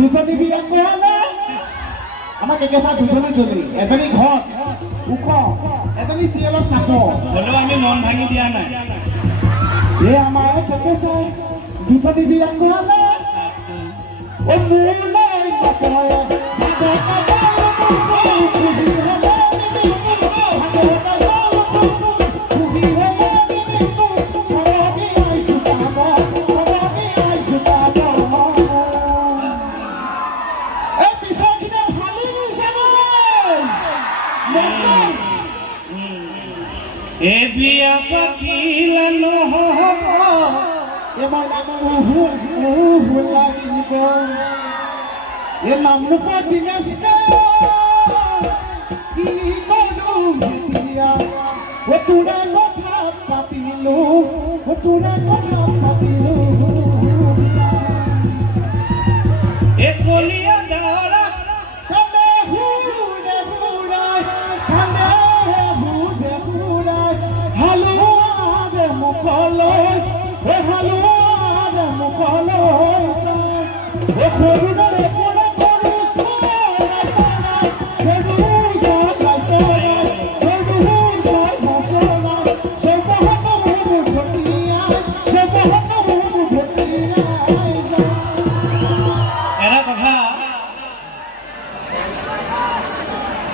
দুজনী বিয়া কৰালে আমাক একেটা দুজনী এজনী ঘৰত ওখ এজনী তিয়েলত নাপ হ'লেও আমি মন ভাঙি দিয়া নাই এই আমাৰ একেটাই দুজনী বিয়া কৰালে অ মোলৈ নকৰে এ বিয়া পাতিলে নহ'ব এবাৰ লাগিব এ নাম দিনেশ কি কৰো এতিয়া অ তোৰে কথা পাতিলো অ তোৰে কথা পাতিলো এ কলিয়া দাৰা কান্দে হুৰে হুৰাই কান্দে হুৰে হুৰাই হালুৱাৰে মুখলৈ এ হালুৱাৰে মুখলৈ চাই এ সৰুৰে পৰা কৰো চৰাই চৰাই কৰো চৰাই চৰাই কৰো চৰাই চৰাই চৌপাহত মোৰ ভটিয়াই চৌপাহত মোৰ ভটিয়াই এটা কথা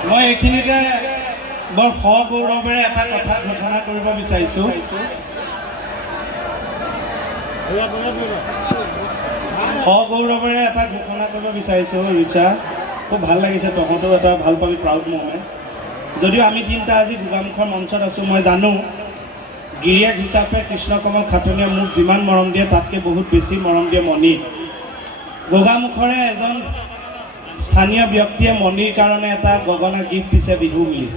মই এইখিনিতে বৰ সগৌৰৱেৰে এটা কথা ঘোষণা কৰিব বিচাৰিছোঁ সগৌৰৱেৰে এটা ঘোষণা কৰিব বিচাৰিছোঁ ৰিচা খুব ভাল লাগিছে তহঁতেও এটা ভাল পাবি প্ৰাউড ম'মেণ্ট যদিও আমি তিনিটা আজি গোগামুখৰ মঞ্চত আছোঁ মই জানো গিৰিয়েক হিচাপে কৃষ্ণকমল খাটনিয়ে মোক যিমান মৰম দিয়ে তাতকৈ বহুত বেছি মৰম দিয়ে মণি গোগামুখৰে এজন স্থানীয় ব্যক্তিয়ে মণিৰ কাৰণে এটা গগনা গিফ্ট দিছে বিহু বুলি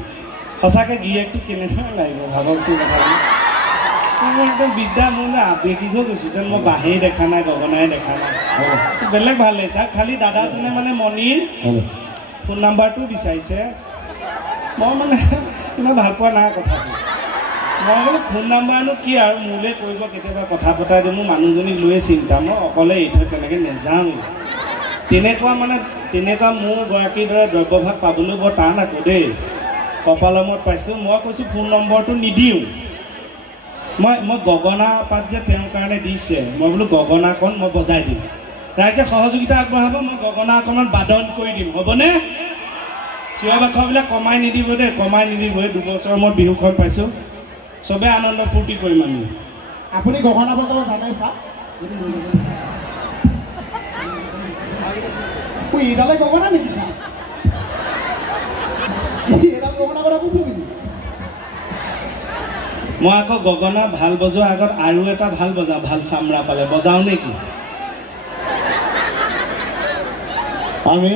সঁচাকৈ গিৰিয়েকটো কেনেদৰে লাগিব ভাবকচোন কথাটো মই একদম বিদ্যা মোৰ আবেগিক হৈ গৈছোঁ যেন মই বাঁহেই দেখা নাই গগনাই দেখা নাই বেলেগ ভাল লাগিছে খালি দাদাজনে মানে মণিৰ ফোন নাম্বাৰটো বিচাৰিছে মই মানে ইমান ভাল পোৱা নাই কথাটো মই বোলো ফোন নাম্বাৰনো কি আৰু মোলৈ কৰিব কেতিয়াবা কথা পতাই দিওঁ মোৰ মানুহজনীক লৈয়ে চিন্তা মই অকলে এৰি থৈ তেনেকৈ নেযাওঁ তেনেকুৱা মোৰ গৰাকীৰ দৰে দ্ৰব্যভাগ পাবলৈ বৰ টান আকৌ দেই কপালৰ মূৰত পাইছোঁ মই কৈছোঁ ফোন নম্বৰটো নিদিওঁ মই গগনা পাত যে তেওঁৰ কাৰণে দিছে, মই বোলো গগনাকণ মই বজাই দিম, ৰাইজে সহযোগিতা আগবঢ়াব, মই গগনা অকণমান বাদন কৰি দিম, হ'বনে? চিঞৰ বাখৰবিলাক কমাই নিদিব দেই, কমাই নিদিব। এই 2 বছৰৰ মই বিহুখন পাইছোঁ, চবে আনন্দ ফূৰ্তি কৰিম আমি। আপুনি গগনা বজাব জানে পা? এইডালে গগনা নেকি পা? এইডাল গগনা কথা বুজি নেকি? মই আকৌ গগনা ভাল বজোৱাৰ আগত আৰু এটা ভাল বজাওঁ, ভাল চামৰা পালে বজাওঁ নেকি? আমি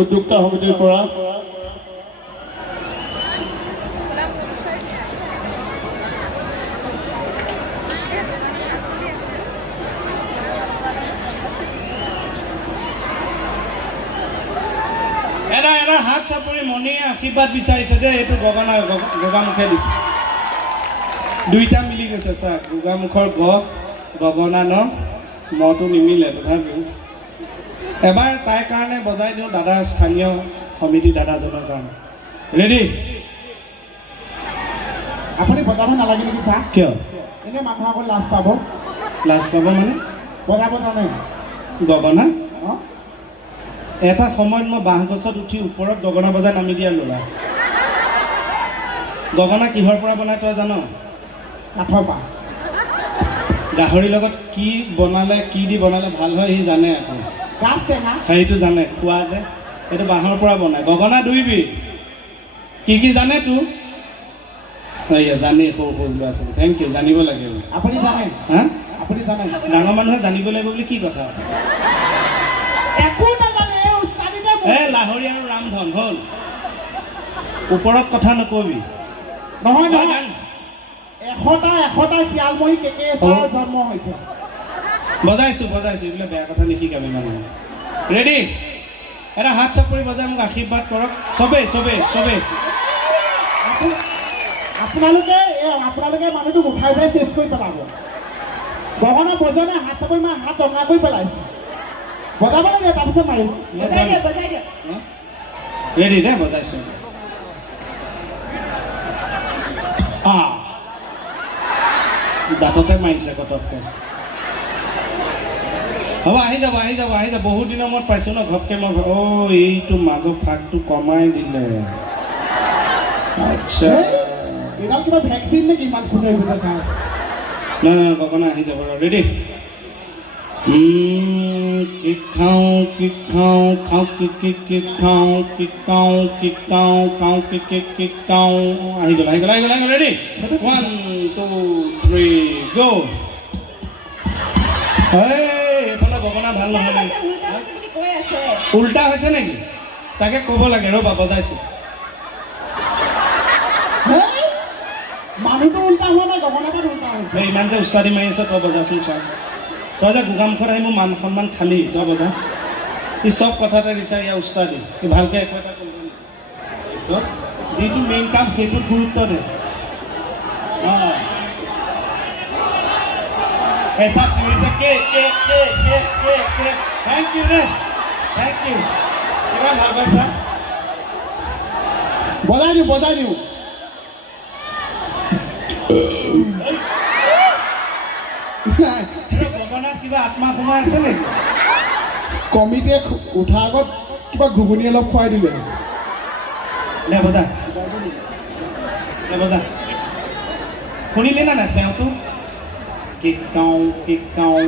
উদ্যোক্তা সমিতিৰ পৰা এটা হাত চাপৰি মণিয়ে আশীৰ্বাদ বিচাৰিছে যে এইটো গগামুখে দিছে, 2টা মিলি গৈছে চাওক, গোগামুখৰ গগনা ন মটো নিমিলে, তথাপিও এবাৰ তাইৰ কাৰণে বজাই দিওঁ, দাদা স্থানীয় সমিতি দাদাজনৰ কাৰণে। ৰেডি? আপুনি বজাব নালাগে নেকি চা? কিয় এনেই মানুহ আকৌ লাজ পাব। লাজ পাব মানে? বজাব জানে গগনা অঁ? এটা সময়ত মই বাঁহ গছত উঠি ওপৰত গগনা বজাই নামি দিয়াৰ ল'ৰা। গগনা কিহৰ পৰা বনাই তই জান? কাঠৰ পৰা। গাহৰিৰ লগত কি বনালে, কি দি বনালে ভাল হয় সি জানে, আকৌ গাছ টেঙা সেইটো জানে, খোৱা যে এইটো বাঁহৰ পৰা বনায়। গগনা 2 বিধ, কি জানে তোৰ? এয়া জানেই, সৰু ল'ৰা ছোৱালী, থেংক ইউ, জানিব লাগে। আপুনি জানে? হা? আপুনি জানে? ডাঙৰ মানুহে জানিব লাগিব বুলি কি কথা আছে? একো নাজানে, এই উস্তাদিতে লাহৰি আৰু ৰামধন হ'ল, ওপৰত কথা নকবি। নহয় নহয়, 100টা শিয়ালমহী কেকে এটাৰ জন্ম হৈছে। বজাইছোঁ, এইবিলাক বেয়া কথা নিশিকাবি মানুহে। ৰেডি? এটা হাত চাপৰি বজাই মোক আশীৰ্বাদ কৰক চবেই। আপোনালোকে মানুহটোক উঠাই চেঞ্জ কৰি পেলাব। গগনা বজনে হাত চাপৰি মাৰি হাত ৰঙা কৰি পেলাইছে। বজাব লাগে, তাৰপিছত মাৰিব। বজাই দিয়ক। ৰেডি দে, বজাইছোঁ। দাঁততে মাৰিছে কটককৈ। হ'ব, আহি যাব। বহুত দিনৰ মূৰত পাইছোঁ ন, ঘপকৈ মই এইটো মাজৰ ফাকটো কমাই দিলে। আচ্ছা, এইডাল কিবা ভেকচিন নেকি ইমান খুঁজে খায়? নাই গগনা আহি যাব। ৰেডি? কি খাওঁ কি খাওঁ। আহি গ'ল। ৰেডি? 1 2 3 গো। এইফালে গগনা ভাল নহয় নেকি? উল্টা হৈছে নেকি? তাকে ক'ব লাগে, ৰ'বা বজাইছোঁ। মানুহটো উল্টা হোৱা নাই, গগনাপাত উল্টা হৈছে। ইমান যে উস্তাদি মাৰি আছে, তই বজাচোন চোৱা। তই যে গোগামুখত আহি মোৰ মান সন্মান খালি, তই বজা। ই চব কথাতে দিছা, ইয়াৰ উস্তাদি ই ভালকৈ একো এটা কৰিব পিছত যিটো মেইন কাম সেইটোত গুৰুত্ব দে। এচা চিঞৰিছে কে। থেংক ইউ দে, থেংক ইউ। কিমান ভাল পাইছা? বজাই দিওঁ। গগনাত কিবা আত্মা সোমাই আছে নেকি? কমিটিয়ে উঠাৰ আগত কিবা ঘুগুনি অলপ খুৱাই দিলে। দে বজা। শুনিলি না নাই চেওঁটো? কি খাওঁ। কি খাওঁ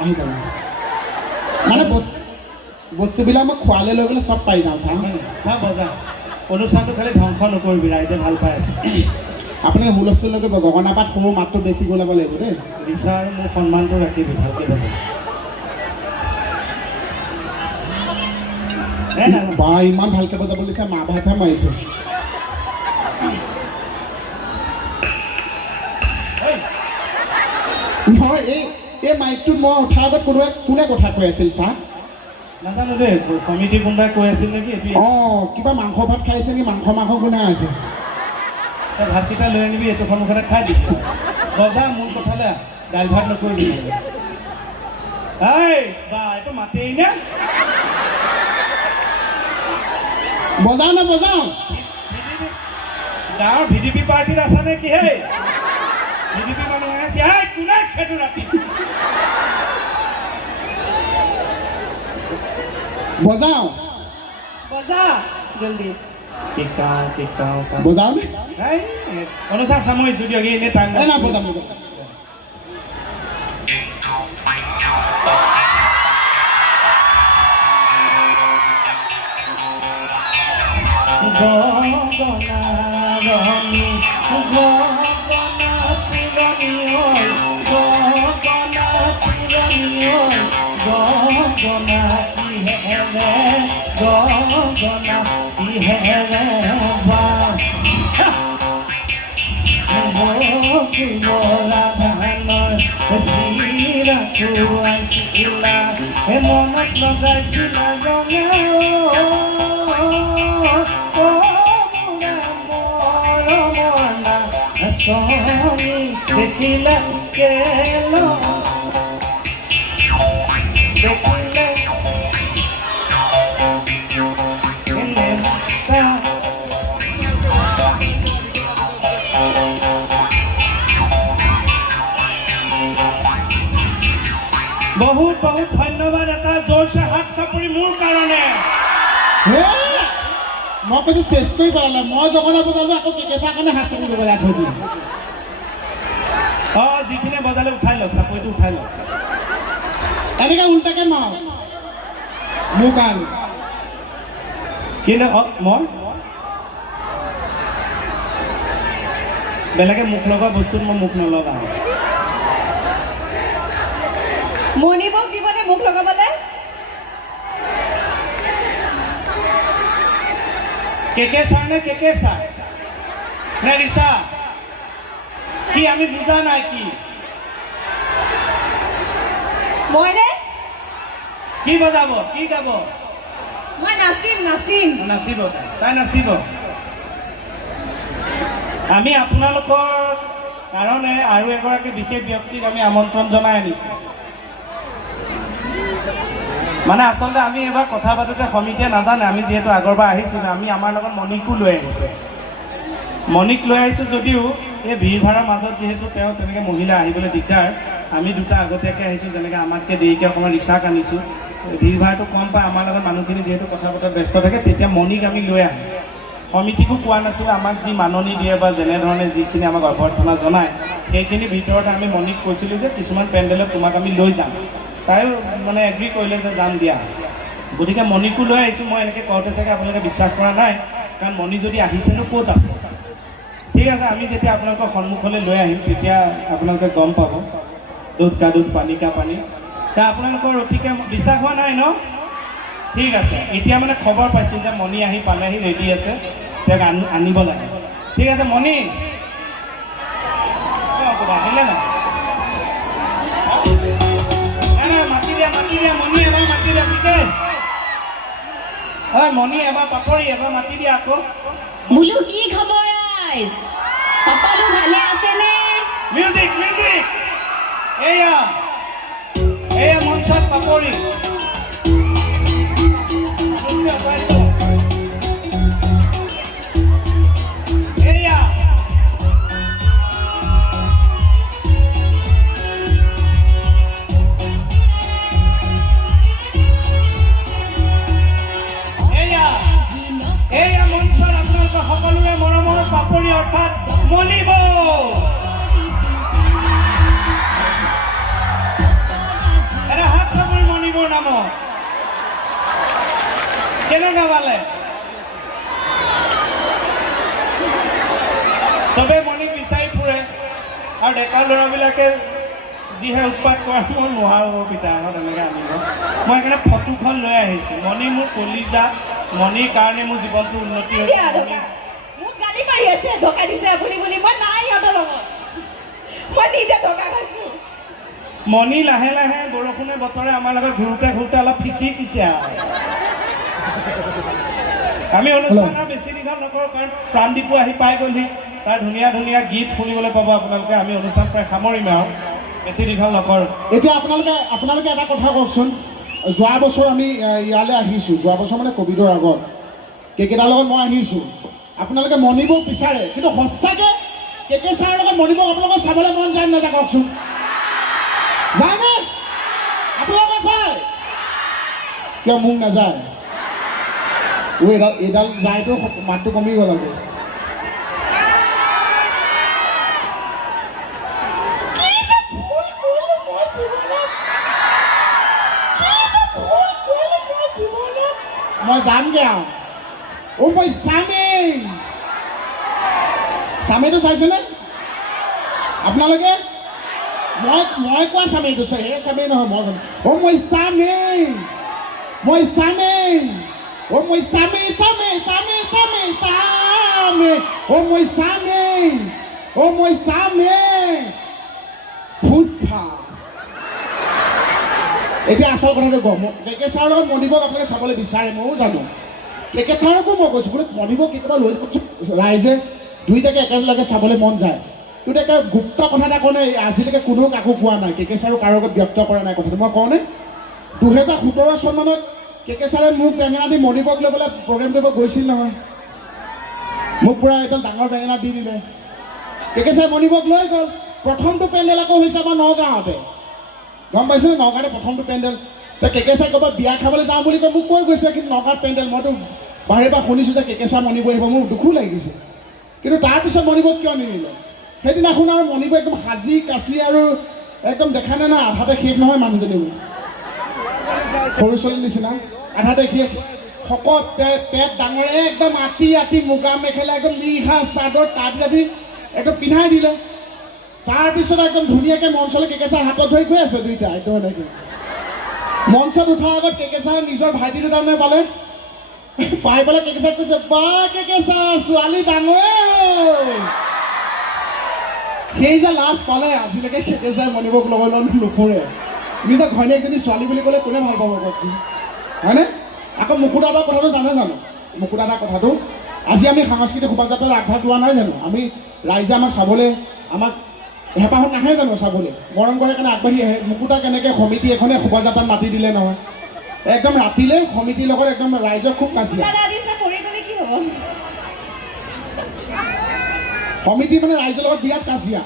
আহি যাব। মানে বস্তুবিলাক মই খোৱালে লৈ গ'লে চব পাই যাওঁ। চা বজা, অনুষ্ঠানটো খালি ধ্বংস নকৰিবি, ৰাইজে ভাল পাই আছে। আপোনালোকে হুলস্থুল নকৰিব, গগনাপাত সৰু মাতটো বেছি গ'লাব লাগিব দেই। ৰিচা আৰু মোৰ সন্মানটো ৰাখিবি, ভালকৈ বজা। বা ইমান ভালকৈ বজাব দিছে, মা ভাতহে মাৰিছে। নহয়, এই মাইকটোত মই উঠাৰ আগত কোনে কথা কৈ আছিল চা? নাজানো দেই, সমিতি কোনোবাই কৈ আছিল নেকি? কিবা মাংস ভাত খাইছে নেকি? মাংস কোনে আছে? ভাতকেইটা লৈ আনিবি, এইটো সন্মুখতে খাই দিবি। বজা, মোৰ কথালৈ দাইল ভাত নকৰিবি। এইটো মাতেই নে? বজাও নে বজাও? গাঁৱৰ ভিডিপি পাৰ্টিত আছা নে কি হে? ভিডিপি মানুহ আছে কোনে খেটো ৰাতি বজাও বজা জলদি বজাও নে? অনুষ্ঠান সামৰিছোঁ দিয়ক এনেই টাইম এ না বজাম মনত লগাইছিলা ৰঙা দেখিলা কেল দেখিলে বহুত বহুত ধন্যবাদ এটা জোৰছে হাত চাপৰি মোৰ কাৰণে মই কৈছোঁ টেষ্ট কৰি পেলালে মই জগনা বজালো আকৌ কেঁচা কাৰণে হাত চাপৰি বজাই থৈ দিম যিখিনিয়ে বজালে উঠাই লওক চাপৰিটো উঠাই লওক এনেকৈ উল্টাকৈ মাৰ মোৰ কাৰণে কিন্তু মই বেলেগে মুখ লগা বস্তুত মই মুখ নলগাওঁ মণিবক দিবনে মুখ লগাবলে কেকে ছাৰ নে কেকে ছাৰ নে ৰিচা কি আমি বুজা নাই কি মইনে কি বজাব কি গাব মই নাচিম নাচিব তাই নাচিব আমি আপোনালোকৰ কাৰণে আৰু এগৰাকী বিশেষ ব্যক্তিক আমি আমন্ত্ৰণ জনাই আনিছোঁ মানে আচলতে আমি এবাৰ কথা পাতোঁতে সমিতিয়ে নাজানে আমি যিহেতু আগৰবাৰ আহিছিলোঁ আমি আমাৰ লগত মণিকো লৈ আহিছোঁ মণিক লৈ আহিছোঁ যদিও এই ভিৰ ভাড়াৰ মাজত যিহেতু তেওঁ তেনেকৈ মহিলা আহিবলৈ দিগদাৰ আমি দুটা আগতীয়াকৈ আহিছোঁ যেনেকৈ আমাতকৈ দেৰিকৈ অকণমান ৰিচাক আনিছোঁ ভিৰ ভাড়াটো কম পায় আমাৰ লগত মানুহখিনি যিহেতু কথা পতাত ব্যস্ত থাকে তেতিয়া মণিক আমি লৈ আহোঁ সমিতিকো কোৱা নাছিলোঁ আমাক যি মাননি দিয়ে বা যেনেধৰণে যিখিনি আমাক অভ্যৰ্থনা জনায় সেইখিনিৰ ভিতৰতে আমি মণিক কৈছিলোঁ যে কিছুমান পেণ্ডেলত তোমাক আমি লৈ যাম তাইও মানে এগ্ৰী কৰিলে যে যাম দিয়া গতিকে মণিকো লৈ আহিছোঁ মই এনেকৈ কওঁতে চাগে আপোনালোকে বিশ্বাস কৰা নাই কাৰণ মণি যদি আহিছেনো ক'ত আছে ঠিক আছে আমি যেতিয়া আপোনালোকৰ সন্মুখলৈ লৈ আহিম তেতিয়া আপোনালোকে গম পাব দুধ কা দুধ পানী কা পানী তা আপোনালোকৰ অতিকে বিশ্বাস হোৱা নাই ন ঠিক আছে এতিয়া মানে খবৰ পাইছোঁ যে মণি আহি পালেহি ৰেডি আছে তেওঁক আনিব লাগে ঠিক আছে মণি আহিলে না মাতি দিয়া মণি এবাৰ মাতি দিয়া পিকে হয় মণি এবাৰ পাপৰি এবাৰ মাতি দিয়া আকৌ বোলো কি খবৰ আইজ সকলো ভালে আছেনে মিউজিক এয়া মঞ্চত পাপৰি এয়া মঞ্চত আপোনালোকৰ সকলোৰে মৰমৰ পাপৰি অৰ্থাৎ মণিব এটা হাত চাপৰি মণিবৰ নামত কেনেকুৱা পালে চবে মণিক বিচাৰি ফুৰে আৰু ডেকা ল'ৰাবিলাকে যিহে উৎপাত কৰা মই নোৱাৰোঁ পিতাহঁত এনেকৈ আনিব মই সেইকাৰণে ফটোখন লৈ আহিছোঁ মণি মোৰ কলিজা মণিৰ কাৰণে মোৰ জীৱনটো উন্নতি হৈছে মোক গালি পাৰি আছে ধকা দিছে আপুনি বুলি মই নাই সিহঁতৰ লগত মই নিজে ধকা খাইছোঁ মণি লাহে লাহে বৰষুণে বতৰে আমাৰ লগত ঘূৰোতে অলপ ফিচিকিছে আমি অনুষ্ঠান আৰু বেছি দীঘল নকৰোঁ কাৰণ প্ৰাণদীপো আহি পাই গ'লহি তাৰ ধুনীয়া ধুনীয়া গীত শুনিবলৈ পাব আপোনালোকে আমি অনুষ্ঠান প্ৰায় সামৰিম আৰু বেছি দীঘল নকৰোঁ এতিয়া আপোনালোকে এটা কথা কওকচোন যোৱা বছৰ আমি ইয়ালৈ আহিছোঁ যোৱা বছৰ মানে ক'ভিডৰ আগত কেকেটাৰ লগত মই আহিছোঁ আপোনালোকে মণিবক বিচাৰে কিন্তু সঁচাকৈ কেকে ছাৰৰ লগত মণিবক আপোনালোকৰ চাবলৈ মন যায় নাযায় কওকচোন যায়নে আপোনালোকে চায় কিয় মোক নাযায় এইডাল যায়তো মাতটো কমি গ'ল আকৌ মই যামগৈ আৰু মই চামেই চামেইটো চাইছেনে আপোনালোকে মই কোৱা চামেইটো চাই সেই চামেই নহয় মই মই চামেই মই চামেই মই চামেই চামেই চামেই চামেই চামেই মই চামেই মই চামেই ফুটফা এতিয়া আচল কথাটো কওঁ কেকে ছাৰৰ লগত মণিবক আপোনালোকে চাবলৈ বিচাৰে ময়ো জানো কেকে ছাৰকো মই কৈছোঁ বোলে মণিবক কেতিয়াবা লৈ ৰাইজে দুইটাকে একেলগে চাবলৈ মন যায় কিন্তু একে গুপ্ত কথা এটা কওঁ নে আজিলৈকে কোনেও কাকো কোৱা নাই কেকে ছাৰো কাৰো আগত ব্যক্ত কৰা নাই কথাটো মই কওঁনে 2017 চনমানত কেকে ছাৰে মোক বেঙেনা দি মণিবক লৈ পেলাই প্ৰগ্ৰেম কৰিব গৈছিল নহয় মোক পূৰা একদম ডাঙৰ বেঙেনা দি দিলে কেকে ছাৰে মণিবক লৈ গ'ল প্ৰথমটো পেণ্ডেল আকৌ হৈছে আমাৰ নগাঁৱতে গম পাইছেনে নগাঁৱতে প্ৰথমটো পেণ্ডেল কেকে ছাৰে ক'ৰবাত বিয়া খাবলৈ যাওঁ বুলি কৈ মোক কৈ গৈছে কিন্তু নগাঁৱত পেণ্ডেল মইতো বাহিৰৰ পৰা শুনিছোঁ যে কেকে ছাৰ মণিবক আহিব মোৰ দুখো লাগিছে কিন্তু তাৰপিছত মণিবক কিয় নিনিলে সেইদিনাখন আৰু মণিবক একদম সাজি কাচি আৰু একদম দেখা নাই না আধাতে শেষ নহয় মানুহজনী মোৰ সৰু ছোৱালীৰ নিচিনা আধাতে শেষ শকত পেট ডাঙৰ একদম আতি মুগা মেখেলা একদম ৰিহা চাদৰ তাঁত জাপি একদম পিন্ধাই দিলে তাৰপিছত একদম ধুনীয়াকৈ মঞ্চলৈ কেকে ছাৰ হাতত ধৰি গৈ আছে দুইটা একদম এনেকৈ মঞ্চত উঠাৰ আগত কেকে ছাৰ নিজৰ ভাইটি দুটামানে পালে পাই পেলাই কেকে ছাৰ কৈছে বা কেকে ছাৰ ছোৱালী ডাঙৰ সেই যে লাজ পালে আজিলৈকে কেকে ছাৰ মণিবক লগত নুফুৰে নিজৰ ঘৈণীয়েকজনী ছোৱালী বুলি ক'লে কোনে ভাল পাব কওকচোন হয়নে আকৌ মুকুতাদাৰ কথাটো জানে জানো মুকুতাদাৰ কথাটো আজি আমি সাংস্কৃতিক শোভাযাত্ৰাৰ আগভাগ লোৱা নাই জানো আমি ৰাইজে আমাক চাবলৈ আমাক হেঁপাহত নাহে জানো চাবলৈ মৰম কৰে কাৰণে আগবাঢ়ি আহে মুকুতা কেনেকৈ সমিতি এখনে শোভাযাত্ৰাত মাতি দিলে নহয় একদম ৰাতিলে সমিতিৰ লগত একদম ৰাইজৰ খুব কাজিয়া সমিতি মানে ৰাইজৰ লগত বিৰাট কাজিয়া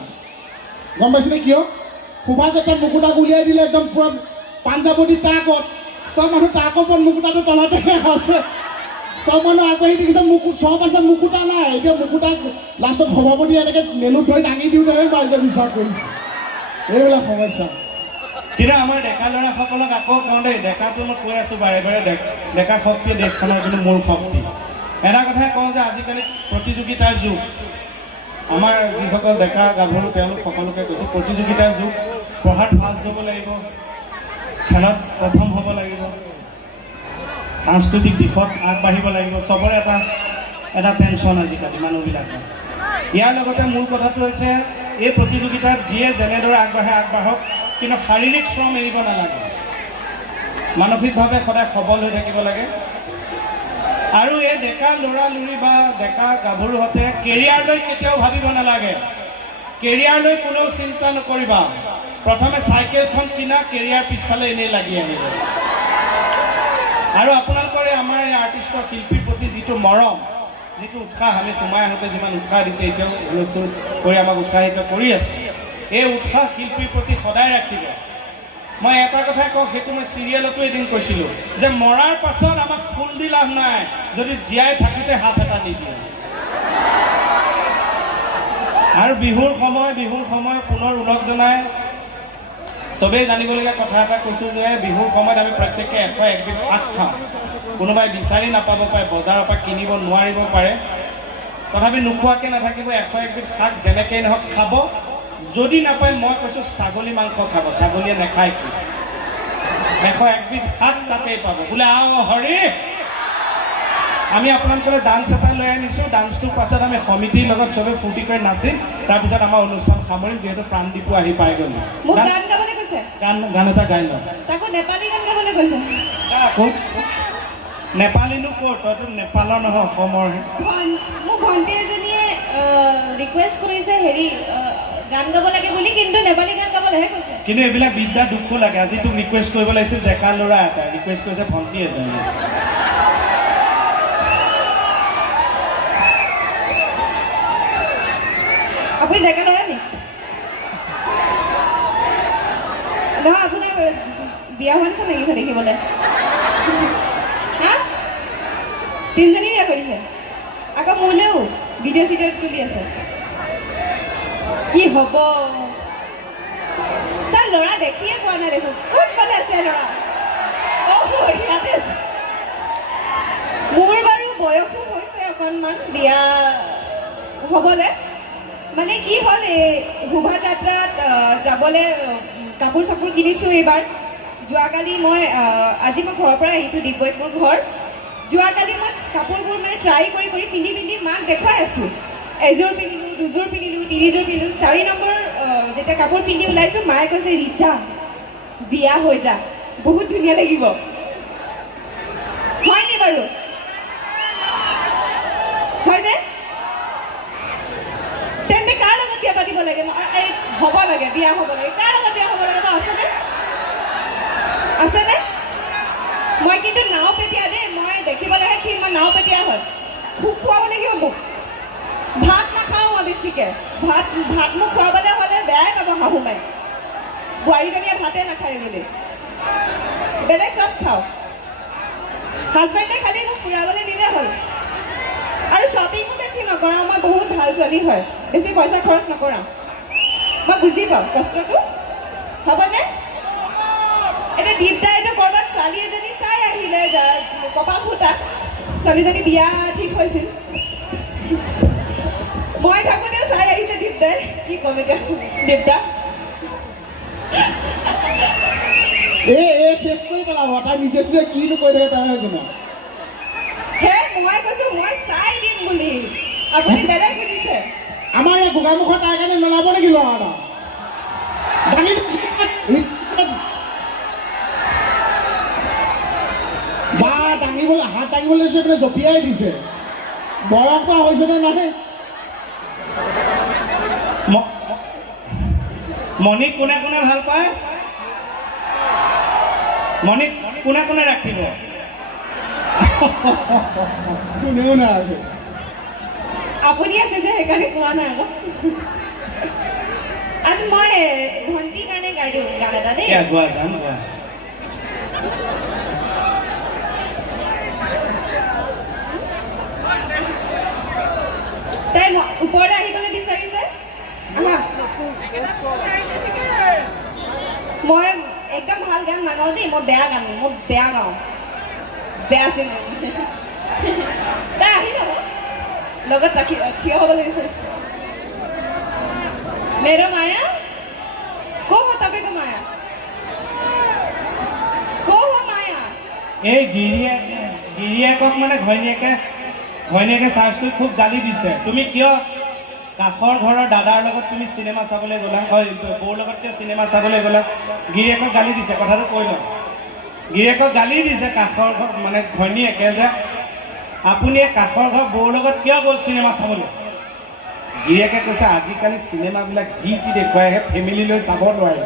গম পাইছেনে কিয় শোভাযাত্ৰাত মুকুতাক উলিয়াই দিলে একদম পূৰা পাঞ্জাৱতী টাকত চব মানুহ টাকৰ ওপৰত মুকুতাটো তলতে আছে চব মানুহ আগবাঢ়ি দেখিছে চব আছে মুকুতা নাই এতিয়া মুকুতাক লাষ্টত সভাপতি এনেকৈ নেলুত ধৰি দাঙি দিওঁতেহে ৰাইজে বিশ্বাস কৰিছে এইবিলাক সমস্যা কিন্তু আমাৰ ডেকা ল'ৰাসকলক আকৌ কওঁ দেই ডেকাটো মই কৈ আছোঁ বাৰে বাৰে ডেকা শক্তিয়ে দেশখনৰ কিন্তু মূল শক্তি এটা কথাই কওঁ যে আজিকালি প্ৰতিযোগিতাৰ যুগ আমাৰ যিসকল ডেকা গাভৰু তেওঁলোক সকলোকে কৈছোঁ প্ৰতিযোগিতাৰ যুগ পঢ়াত ফাৰ্ষ্ট হ'ব লাগিব খেলত প্ৰথম হ'ব লাগিব সাংস্কৃতিক দিশত আগবাঢ়িব লাগিব চবৰে এটা টেনশ্যন আজিকালি মানুহবিলাকৰ ইয়াৰ লগতে মূল কথাটো হৈছে এই প্ৰতিযোগিতাত যিয়ে যেনেদৰে আগবাঢ়ক কিন্তু শাৰীৰিক শ্ৰম এৰিব নালাগে মানসিকভাৱে সদায় সবল হৈ থাকিব লাগে আৰু এই ডেকা ল'ৰা লৰি বা ডেকা গাভৰুহঁতে কেৰিয়াৰলৈ কেতিয়াও ভাবিব নালাগে কেৰিয়াৰলৈ কোনেও চিন্তা নকৰিবা প্ৰথমে চাইকেলখন কিনা কেৰিয়াৰ পিছফালে এনেই লাগি আহিব আৰু আপোনালোকৰ আমাৰ এই আৰ্টিষ্টৰ শিল্পীৰ প্ৰতি যিটো মৰম যিটো উৎসাহ আমি সোমাই আহোঁতে যিমান উৎসাহ দিছে এতিয়াও হুলস্থুল কৰি আমাক উৎসাহিত কৰি আছে এই উৎসাহ শিল্পীৰ প্ৰতি সদায় ৰাখিব মই এটা কথাই কওঁ সেইটো মই চিৰিয়েলতো এদিন কৈছিলোঁ যে মৰাৰ পাছত আমাক ফুল দি লাভ নাই যদি জীয়াই থাকোঁতে হাত এটা নিদিয়ে আৰু বিহুৰ সময় পুনৰ ওলগ জনাই চবেই জানিবলগীয়া কথা এটা কৈছোঁ যে বিহুৰ সময়ত আমি প্ৰত্যেকে 101 বিধ শাক খাওঁ কোনোবাই বিচাৰি নাপাব পাৰে বজাৰৰ পৰা কিনিব নোৱাৰিব পাৰে তথাপি নোখোৱাকৈ নাথাকিব 101 বিধ শাক যেনেকৈ নহওক খাব যদি নাপায় মই কৈছোঁ ছাগলী মাংস খাব ছাগলীয়ে নাখায় কি 101 বিধ শাক তাতেই পাব বোলে আও হৰি আমি আপোনালোকলৈ ডান্স এটা লৈ আনিছোঁ ডান্সটোৰ পাছত আমি সমিতিৰ লগত চবেই ফূৰ্তি কৰি নাচিম তাৰপিছত আমাৰ অনুষ্ঠান সামৰিম যিহেতু প্ৰাণদীপো আহি পাই গ'ল গান এটা গাই লওঁ নেপালী গান গাবলৈ কৈছে আকৌ নেপালীনো ক'ত তইতো নেপালৰ নহয় অসমৰহে মোক ভণ্টি এজনীয়ে ৰিকুৱেষ্ট কৰিছে হেৰি গান গাব লাগে বুলি কিন্তু নেপালী গান গাবলৈহে কৈছে কিন্তু এইবিলাক বিদ্যা দুখো লাগে আজি তোক ৰিকুৱেষ্ট কৰিব লাগিছিল ডেকা ল'ৰা এটা ৰিকুৱেষ্ট কৰিছে ভণ্টি এজনী আপুনি ডেকা ল'ৰা নি নহয় আপোনাৰ বিয়া হোৱা নিচিনা লাগিছে দেখিবলৈ হা 3জনী বিয়া কৰিছে আকৌ মোলৈও ভিডিঅ' চিডিঅ' তুলি আছে কি হ'ব ছাৰ ল'ৰা দেখিয়ে পোৱা নাই দেখোন কোনফালে আছে ল'ৰা ইয়াতে আছে মোৰ বাৰু বয়সো হৈছে অকণমান বিয়া হ'বলৈ মানে কি হ'ল এই শোভাযাত্ৰাত যাবলৈ কাপোৰ চাপোৰ কিনিছোঁ এইবাৰ যোৱাকালি মই আজি মই ঘৰৰ পৰা আহিছোঁ ডিগবৈত মোৰ ঘৰ যোৱাকালি মই কাপোৰবোৰ মানে ট্ৰাই কৰি পিন্ধি মাক দেখুৱাই আছোঁ এযোৰ পিন্ধিলোঁ দুযোৰ পিন্ধিলোঁ 3যোৰ পিন্ধিলোঁ 4 নম্বৰ যেতিয়া কাপোৰ পিন্ধি ওলাইছোঁ মায়ে কৈছে ৰিচা বিয়া হৈ যা বহুত ধুনীয়া লাগিব হয়নি বাৰু হয়নে তেন্তে কাৰ লগত বিয়া পাতিব লাগে হ'ব লাগে বিয়া হ'ব লাগে কাৰ লগত বিয়া হ'ব লাগে আছেনে মই কিন্তু নাও পেটীয়া দেই মই দেখিব লাগে কি মই নাও পেটীয়া হয় খুব খুৱাব লাগিব মোক ভাত নাখাওঁ মই বেছিকৈ ভাত মোক খুৱাবলৈ হ'লে বেয়াই পাব শাহুমাই বোৱাৰীজনীয়ে ভাতে নাখায় বুলি বেলেগ চব খাওঁ হাজবেণ্ডে খালি মোক ফুৰাবলৈ নিলে হ'ল আৰু শ্বপিঙো বেছি নকৰাওঁ মই বহুত ভাল ছোৱালী হয় বেছি পইচা খৰচ নকৰাওঁ মই বুজি পাওঁ কষ্টটো হ'বনে এতিয়া দীপদাইটো ক'ৰবাত ছোৱালী এজনী চাই আহিলে কপাল ফুটাত ছোৱালীজনী বিয়া ঠিক হৈছিল মই থাকোঁতেও চাই আহিছে দীপদাই কি ক'ম এতিয়া দীপদা এই শেষ কৰি পেলাব তাই নিজে কিনো কৈ থাকে তাই হয় কিনা মই কৈছোঁ মই চাই দিম বুলি আপুনি বেলেগ বুজিছে আমাৰ এই গোগামুখৰ তাইৰ কাৰণে নলাব নেকি ল'ৰা এটা দাঙি বা দাঙিবলৈ হাত দাঙিবলৈ লৈছে মানে জঁপিয়াই দিছে বয়স পোৱা হৈছেনে নাই মণিক কোনে কোনে ভাল পায় মণিক কোনে ৰাখিব কোনেও নাৰাখে আপুনি আছে যে সেইকাৰণে কোৱা নাই আকৌ আজি মই ভণ্টিৰ কাৰণে গাই দিওঁ গান এটা দেই গোৱা যাম গোৱা তাই ওপৰলৈ আহিবলৈ বিচাৰিছে আহা মই একদম ভাল গান নাগাওঁ দেই মই বেয়া গাওঁ বেয়া চিঙো তাই আহি যাব লগত ৰাখি থিয় হ'বলৈ বিচাৰিছে मेरो माया को हो तपाईँको माया को हो माया এই গিৰিয়েকক মানে ঘৈণীয়েকে চাৰ্জ কৰি খুব গালি দিছে তুমি কিয় কাষৰ ঘৰৰ দাদাৰ লগত তুমি চিনেমা চাবলৈ গ'লা হয় বৌৰ লগত কিয় চিনেমা চাবলৈ গ'লা গিৰিয়েকক গালি দিছে কথাটো কৈ লওঁ গিৰিয়েকক গালি দিছে কাষৰ ঘৰ মানে ঘৈণীয়েকে যে আপুনি কাষৰ ঘৰ বৌৰ লগত কিয় গ'ল চিনেমা চাবলৈ গিৰিয়েকে কৈছে আজিকালি চিনেমাবিলাক যি দেখুৱাই আহে ফেমিলি লৈ চাব নোৱাৰে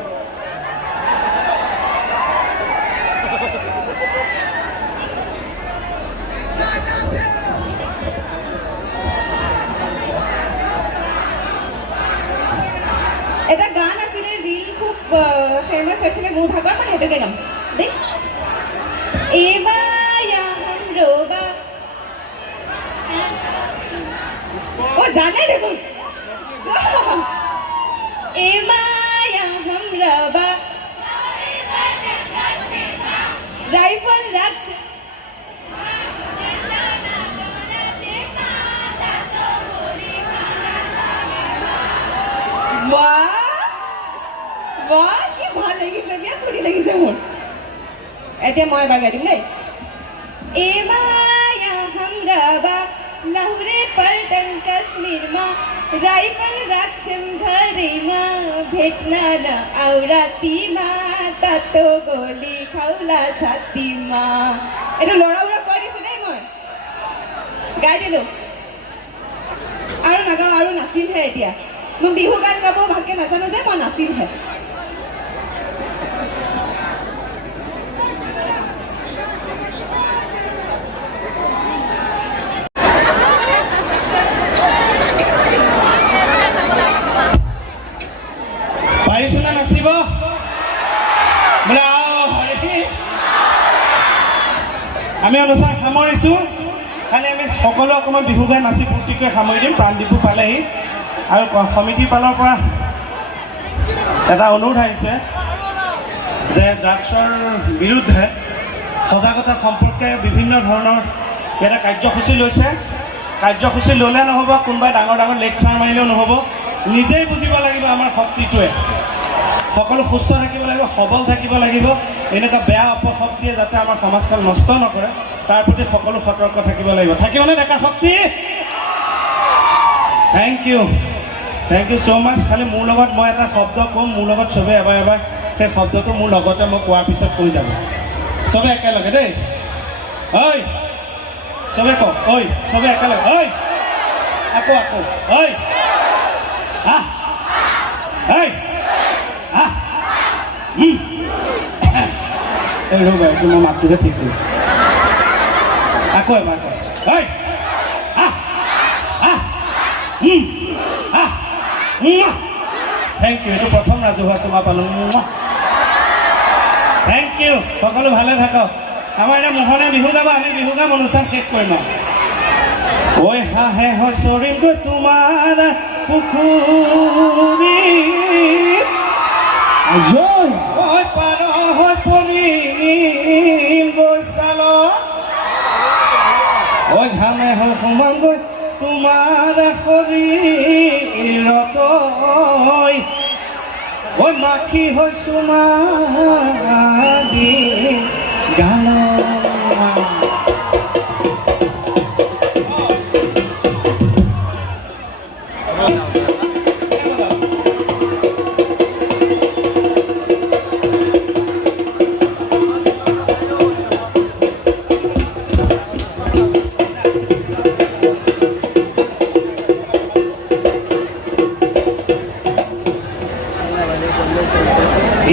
এটা গান আছিলে ৰীল খুব ফেমাছ হৈছিলে মোৰ ভাগৰ মই সেইটোকে গাম দেই এবায়া ৰবা জানে দেখোন এবায়া ৰবা ৰাইফল ৰাখছে বাহ বাহ কি ভাল লাগিছে বিৰাট ফুটি লাগিছে মোৰ এতিয়া মই এবাৰ গাই দিম দেই एमाया हमराबा लाहुरे पलटन काश्मीरमा रायफल राखछन् घरैमा भेट्न न आउरातीमा तातो गोली खाउला छातीमा एটো লৰাউৰা কৈ দিছো দেই মই গাই দিলো আৰু নাগাও আৰু নাচিমহে এতিয়া মই বিহু গান গাব ভালকে নাজানো যে মই নাচিমহে সামৰিছোঁ খালি আমি সকলো অকণমান বিহু গাই নাচি ফূৰ্তিকৈ সামৰি দিম প্ৰাণ বিহু পালেহি আৰু সমিতিৰ ফালৰ পৰা এটা অনুৰোধ আহিছে যে ড্ৰাগছৰ বিৰুদ্ধে সজাগতা সম্পৰ্কে বিভিন্ন ধৰণৰ এটা কাৰ্যসূচী লৈছে কাৰ্যসূচী ল'লে নহ'ব কোনোবাই ডাঙৰ ডাঙৰ লেকচাৰ মাৰিলেও নহ'ব নিজেই বুজিব লাগিব আমাৰ শক্তিটোৱে সকলো সুস্থ থাকিব লাগিব সবল থাকিব লাগিব এনেকুৱা বেয়া অপশক্তিয়ে যাতে আমাৰ সমাজখন নষ্ট নকৰে তাৰ প্ৰতি সকলো সতৰ্ক থাকিব লাগিব থাকিবনে ডেকা শক্তি থেংক ইউ ছ' মাছ খালি মোৰ লগত মই এটা শব্দ ক'ম মোৰ লগত চবেই এবাৰ এবাৰ সেই শব্দটো মোৰ লগতে মই কোৱাৰ পিছত কৈ যাব চবেই একেলগে দেই ঐ চবে কওক ঐ চবে একেলগে ঐ আকৌ ঐ আহ ঐ আহ এই ৰ'বা এইটো মই মাতটোহে ঠিক কৰিছোঁ আকৌ এবাৰ ঐ আহ আহ আহ থেংক ইউ এইটো প্ৰথম ৰাজহুৱা চুমা পালোঁ থেংক ইউ সকলো ভালে থাকক আমাৰ এতিয়া মোহনে বিহু গাব আমি বিহু গাম অনুষ্ঠান শেষ কৰিম ঐ হাঁহে হয় চৰিম গৈ তোমাৰ পুখুৰী ঐ পাৰ হয় পনিম গৈ চাল ঐ ঘামে হয় সোমাম গৈ তোমাৰ শৰীৰত ঐ মাখি হৈ চুমাদি গাল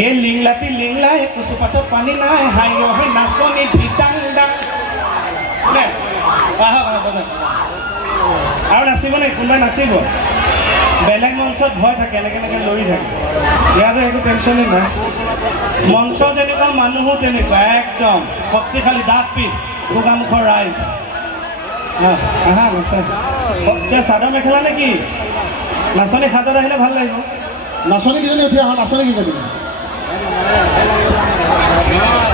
এই লিংলাতি লিংলাই কচুপাতত পানী নাই হাই হৈ নাচনি ভিটাং ডাং আৰু নাচিব নাই কোনোবাই নাচিব বেলেগ মঞ্চত ভয় থাকে এনেকৈ এনেকৈ লৰি থাকে ইয়াতো একো টেনশ্যনেই নাই মঞ্চ যেনেকুৱা মানুহো তেনেকুৱা একদম শক্তিশালী দাঁত পিঠ গোগামুখৰ ৰাইজ আহা নাচা চাদৰ মেখেলা নে কি নাচনী সাজত আহিলে ভাল লাগিব নাচনী কেইজনী উঠি আহা নাচনী কেইজনী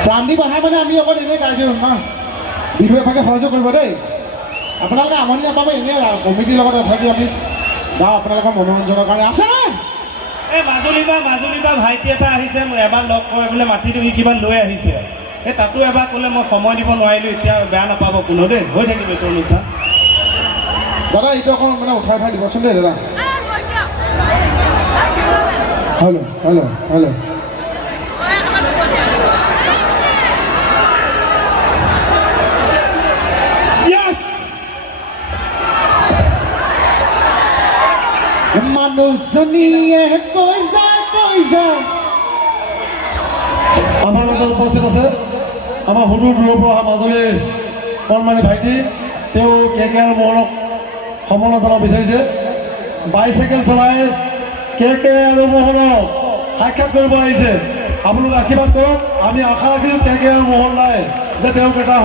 প্ৰাণদীপ আহা মানে আমি অকল এনেই গাই দিওঁ না বিহু এভাগে সহযোগ কৰিব দেই আপোনালোকে আমনি নাপাব এনেই কমিটিৰ লগত এভাগি আমি যাওঁ আপোনালোকৰ মনোৰঞ্জনৰ কাৰণে আছেনে এই মাজুলীৰ পৰা ভাইটি এটা আহিছে মই এবাৰ লগ কৰে বোলে মাতি দিওঁ সি কিবা লৈ আহিছে এই তাতো এবাৰ ক'লে মই সময় দিব নোৱাৰিলোঁ এতিয়া বেয়া নাপাব কোনো দেই হৈ থাকিব এইটো অনুষ্ঠান দাদা এইটো অকণ মানে উঠাই দিবচোন দেই দাদা হেল্ল' মানুহজনীয়ে কৈ যায় আমাৰ মাজত উপস্থিত আছে আমাৰ সুদূৰ দূৰৰ পৰা অহা মাজুলীৰ কণমানি ভাইটি তেওঁ কে আৰু মোহনক সমৰ্থন জনাব বিচাৰিছে বাইচাইকেল চলাই কে আৰু মোহনক সাক্ষাৎ কৰিব আহিছে আপোনালোকে আশীৰ্বাদ কৰক আমি আশা ৰাখিছোঁ কে আৰু মোহন নাই যে তেওঁক এটা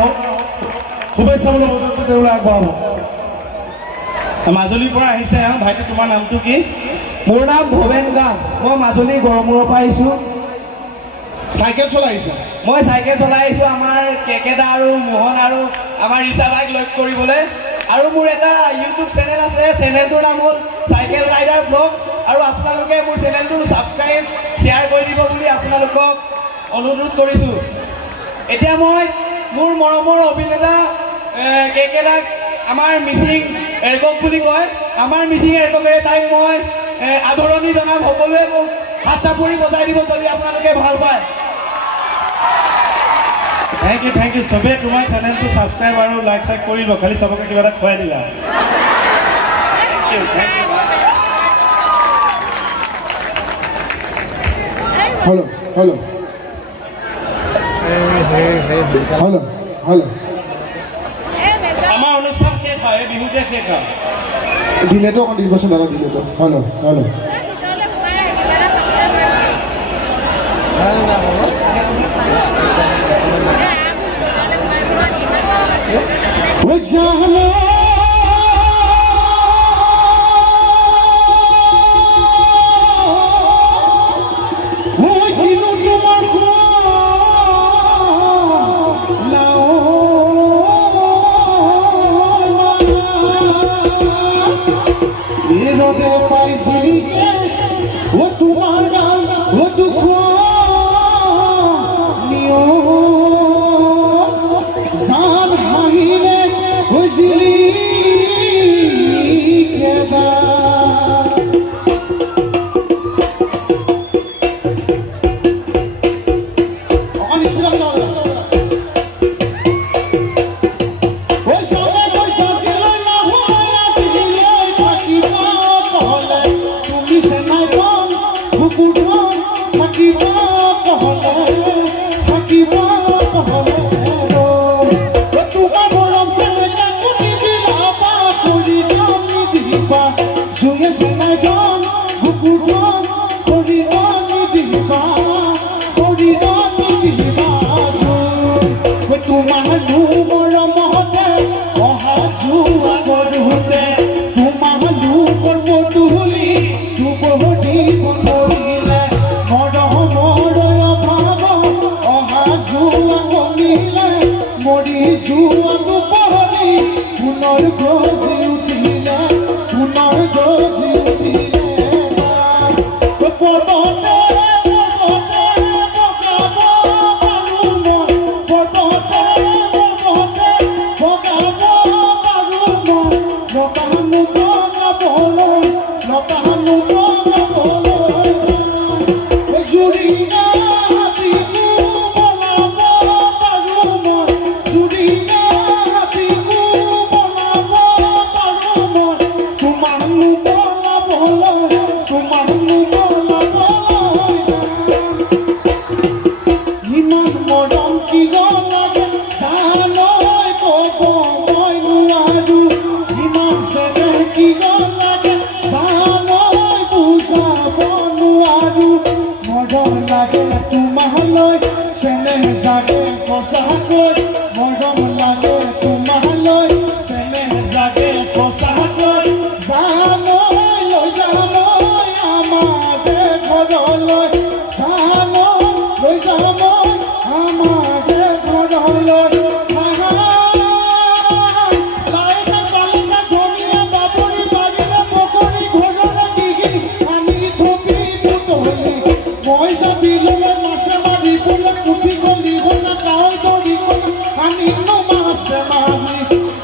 শুভেচ্ছামূলক তেওঁলৈ আগবঢ়াব মাজুলীৰ পৰা আহিছে ভাইটি তোমাৰ নামটো কি মোৰ নাম ভৱেন গাম মই মাজুলী গড়মূৰৰ পৰা আহিছোঁ চাইকেল চলাই আহিছে মই চাইকেল চলাই আহিছোঁ আমাৰ কেকেদা আৰু মোহন আৰু আমাৰ ৰিচা বাইক লগ কৰিবলৈ আৰু মোৰ এটা ইউটিউব চেনেল আছে চেনেলটোৰ নাম হ'ল চাইকেল ৰাইডাৰ ব্লগ আৰু আপোনালোকে মোৰ চেনেলটো ছাবস্ক্ৰাইব শ্বেয়াৰ কৰি দিব বুলি আপোনালোকক অনুৰোধ কৰিছোঁ এতিয়া মই মোৰ মৰমৰ অভিনেতা কেকেদাক আমাৰ মিচিং এৰকক বুলি কয় আমাৰ মিচিং এৰককেৰে তাইক মই আদৰণি জনাম সকলোৱে মোক হাত চাপৰি বজাই দিব যদি আপোনালোকে ভাল পায় থেংক ইউ চবেই তোমাৰ চেনেলটো ছাবস্ক্ৰাইব আৰু লাইক চাইক কৰিব খালি চবকে কিবা এটা খুৱাই দিলা হেল্ল' আমাৰ অনুষ্ঠান শেষ হয় বিহুতে শেষ হয় দিলেতো অকণ দিবচোন দাদা দিলেতো হেল্ল' জানো মই কিনো তোমাৰ এরবে পাইছিলিকে ও তোমার গান ও দুঃখ নিও জান হাহিলে হইছিলি কেদা অকণ স্পিডত যাওঁ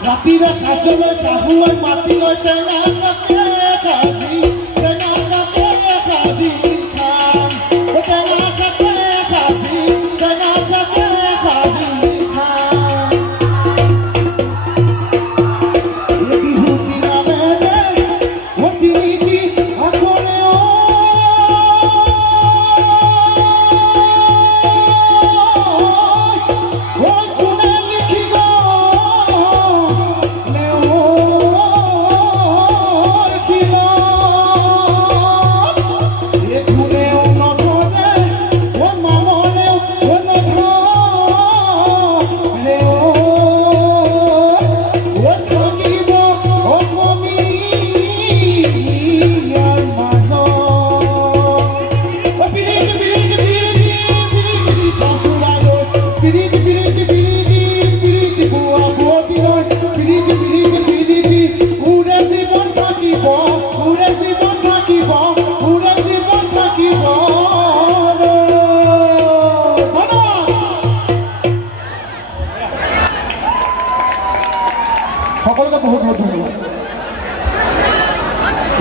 রাতিরে কাজলে কাহুয় মাতিলৈ টেঙা কাকে কাজি টেঙা কাকে কাজি খাম টেঙা কাকে কাজি টেঙা কাকে কাজি খাম এ বিহু দিনামে ও তিনিটি আকরে ও কোনে লিখি গো সকলোকে বহুত বহুত ধন্যবাদ।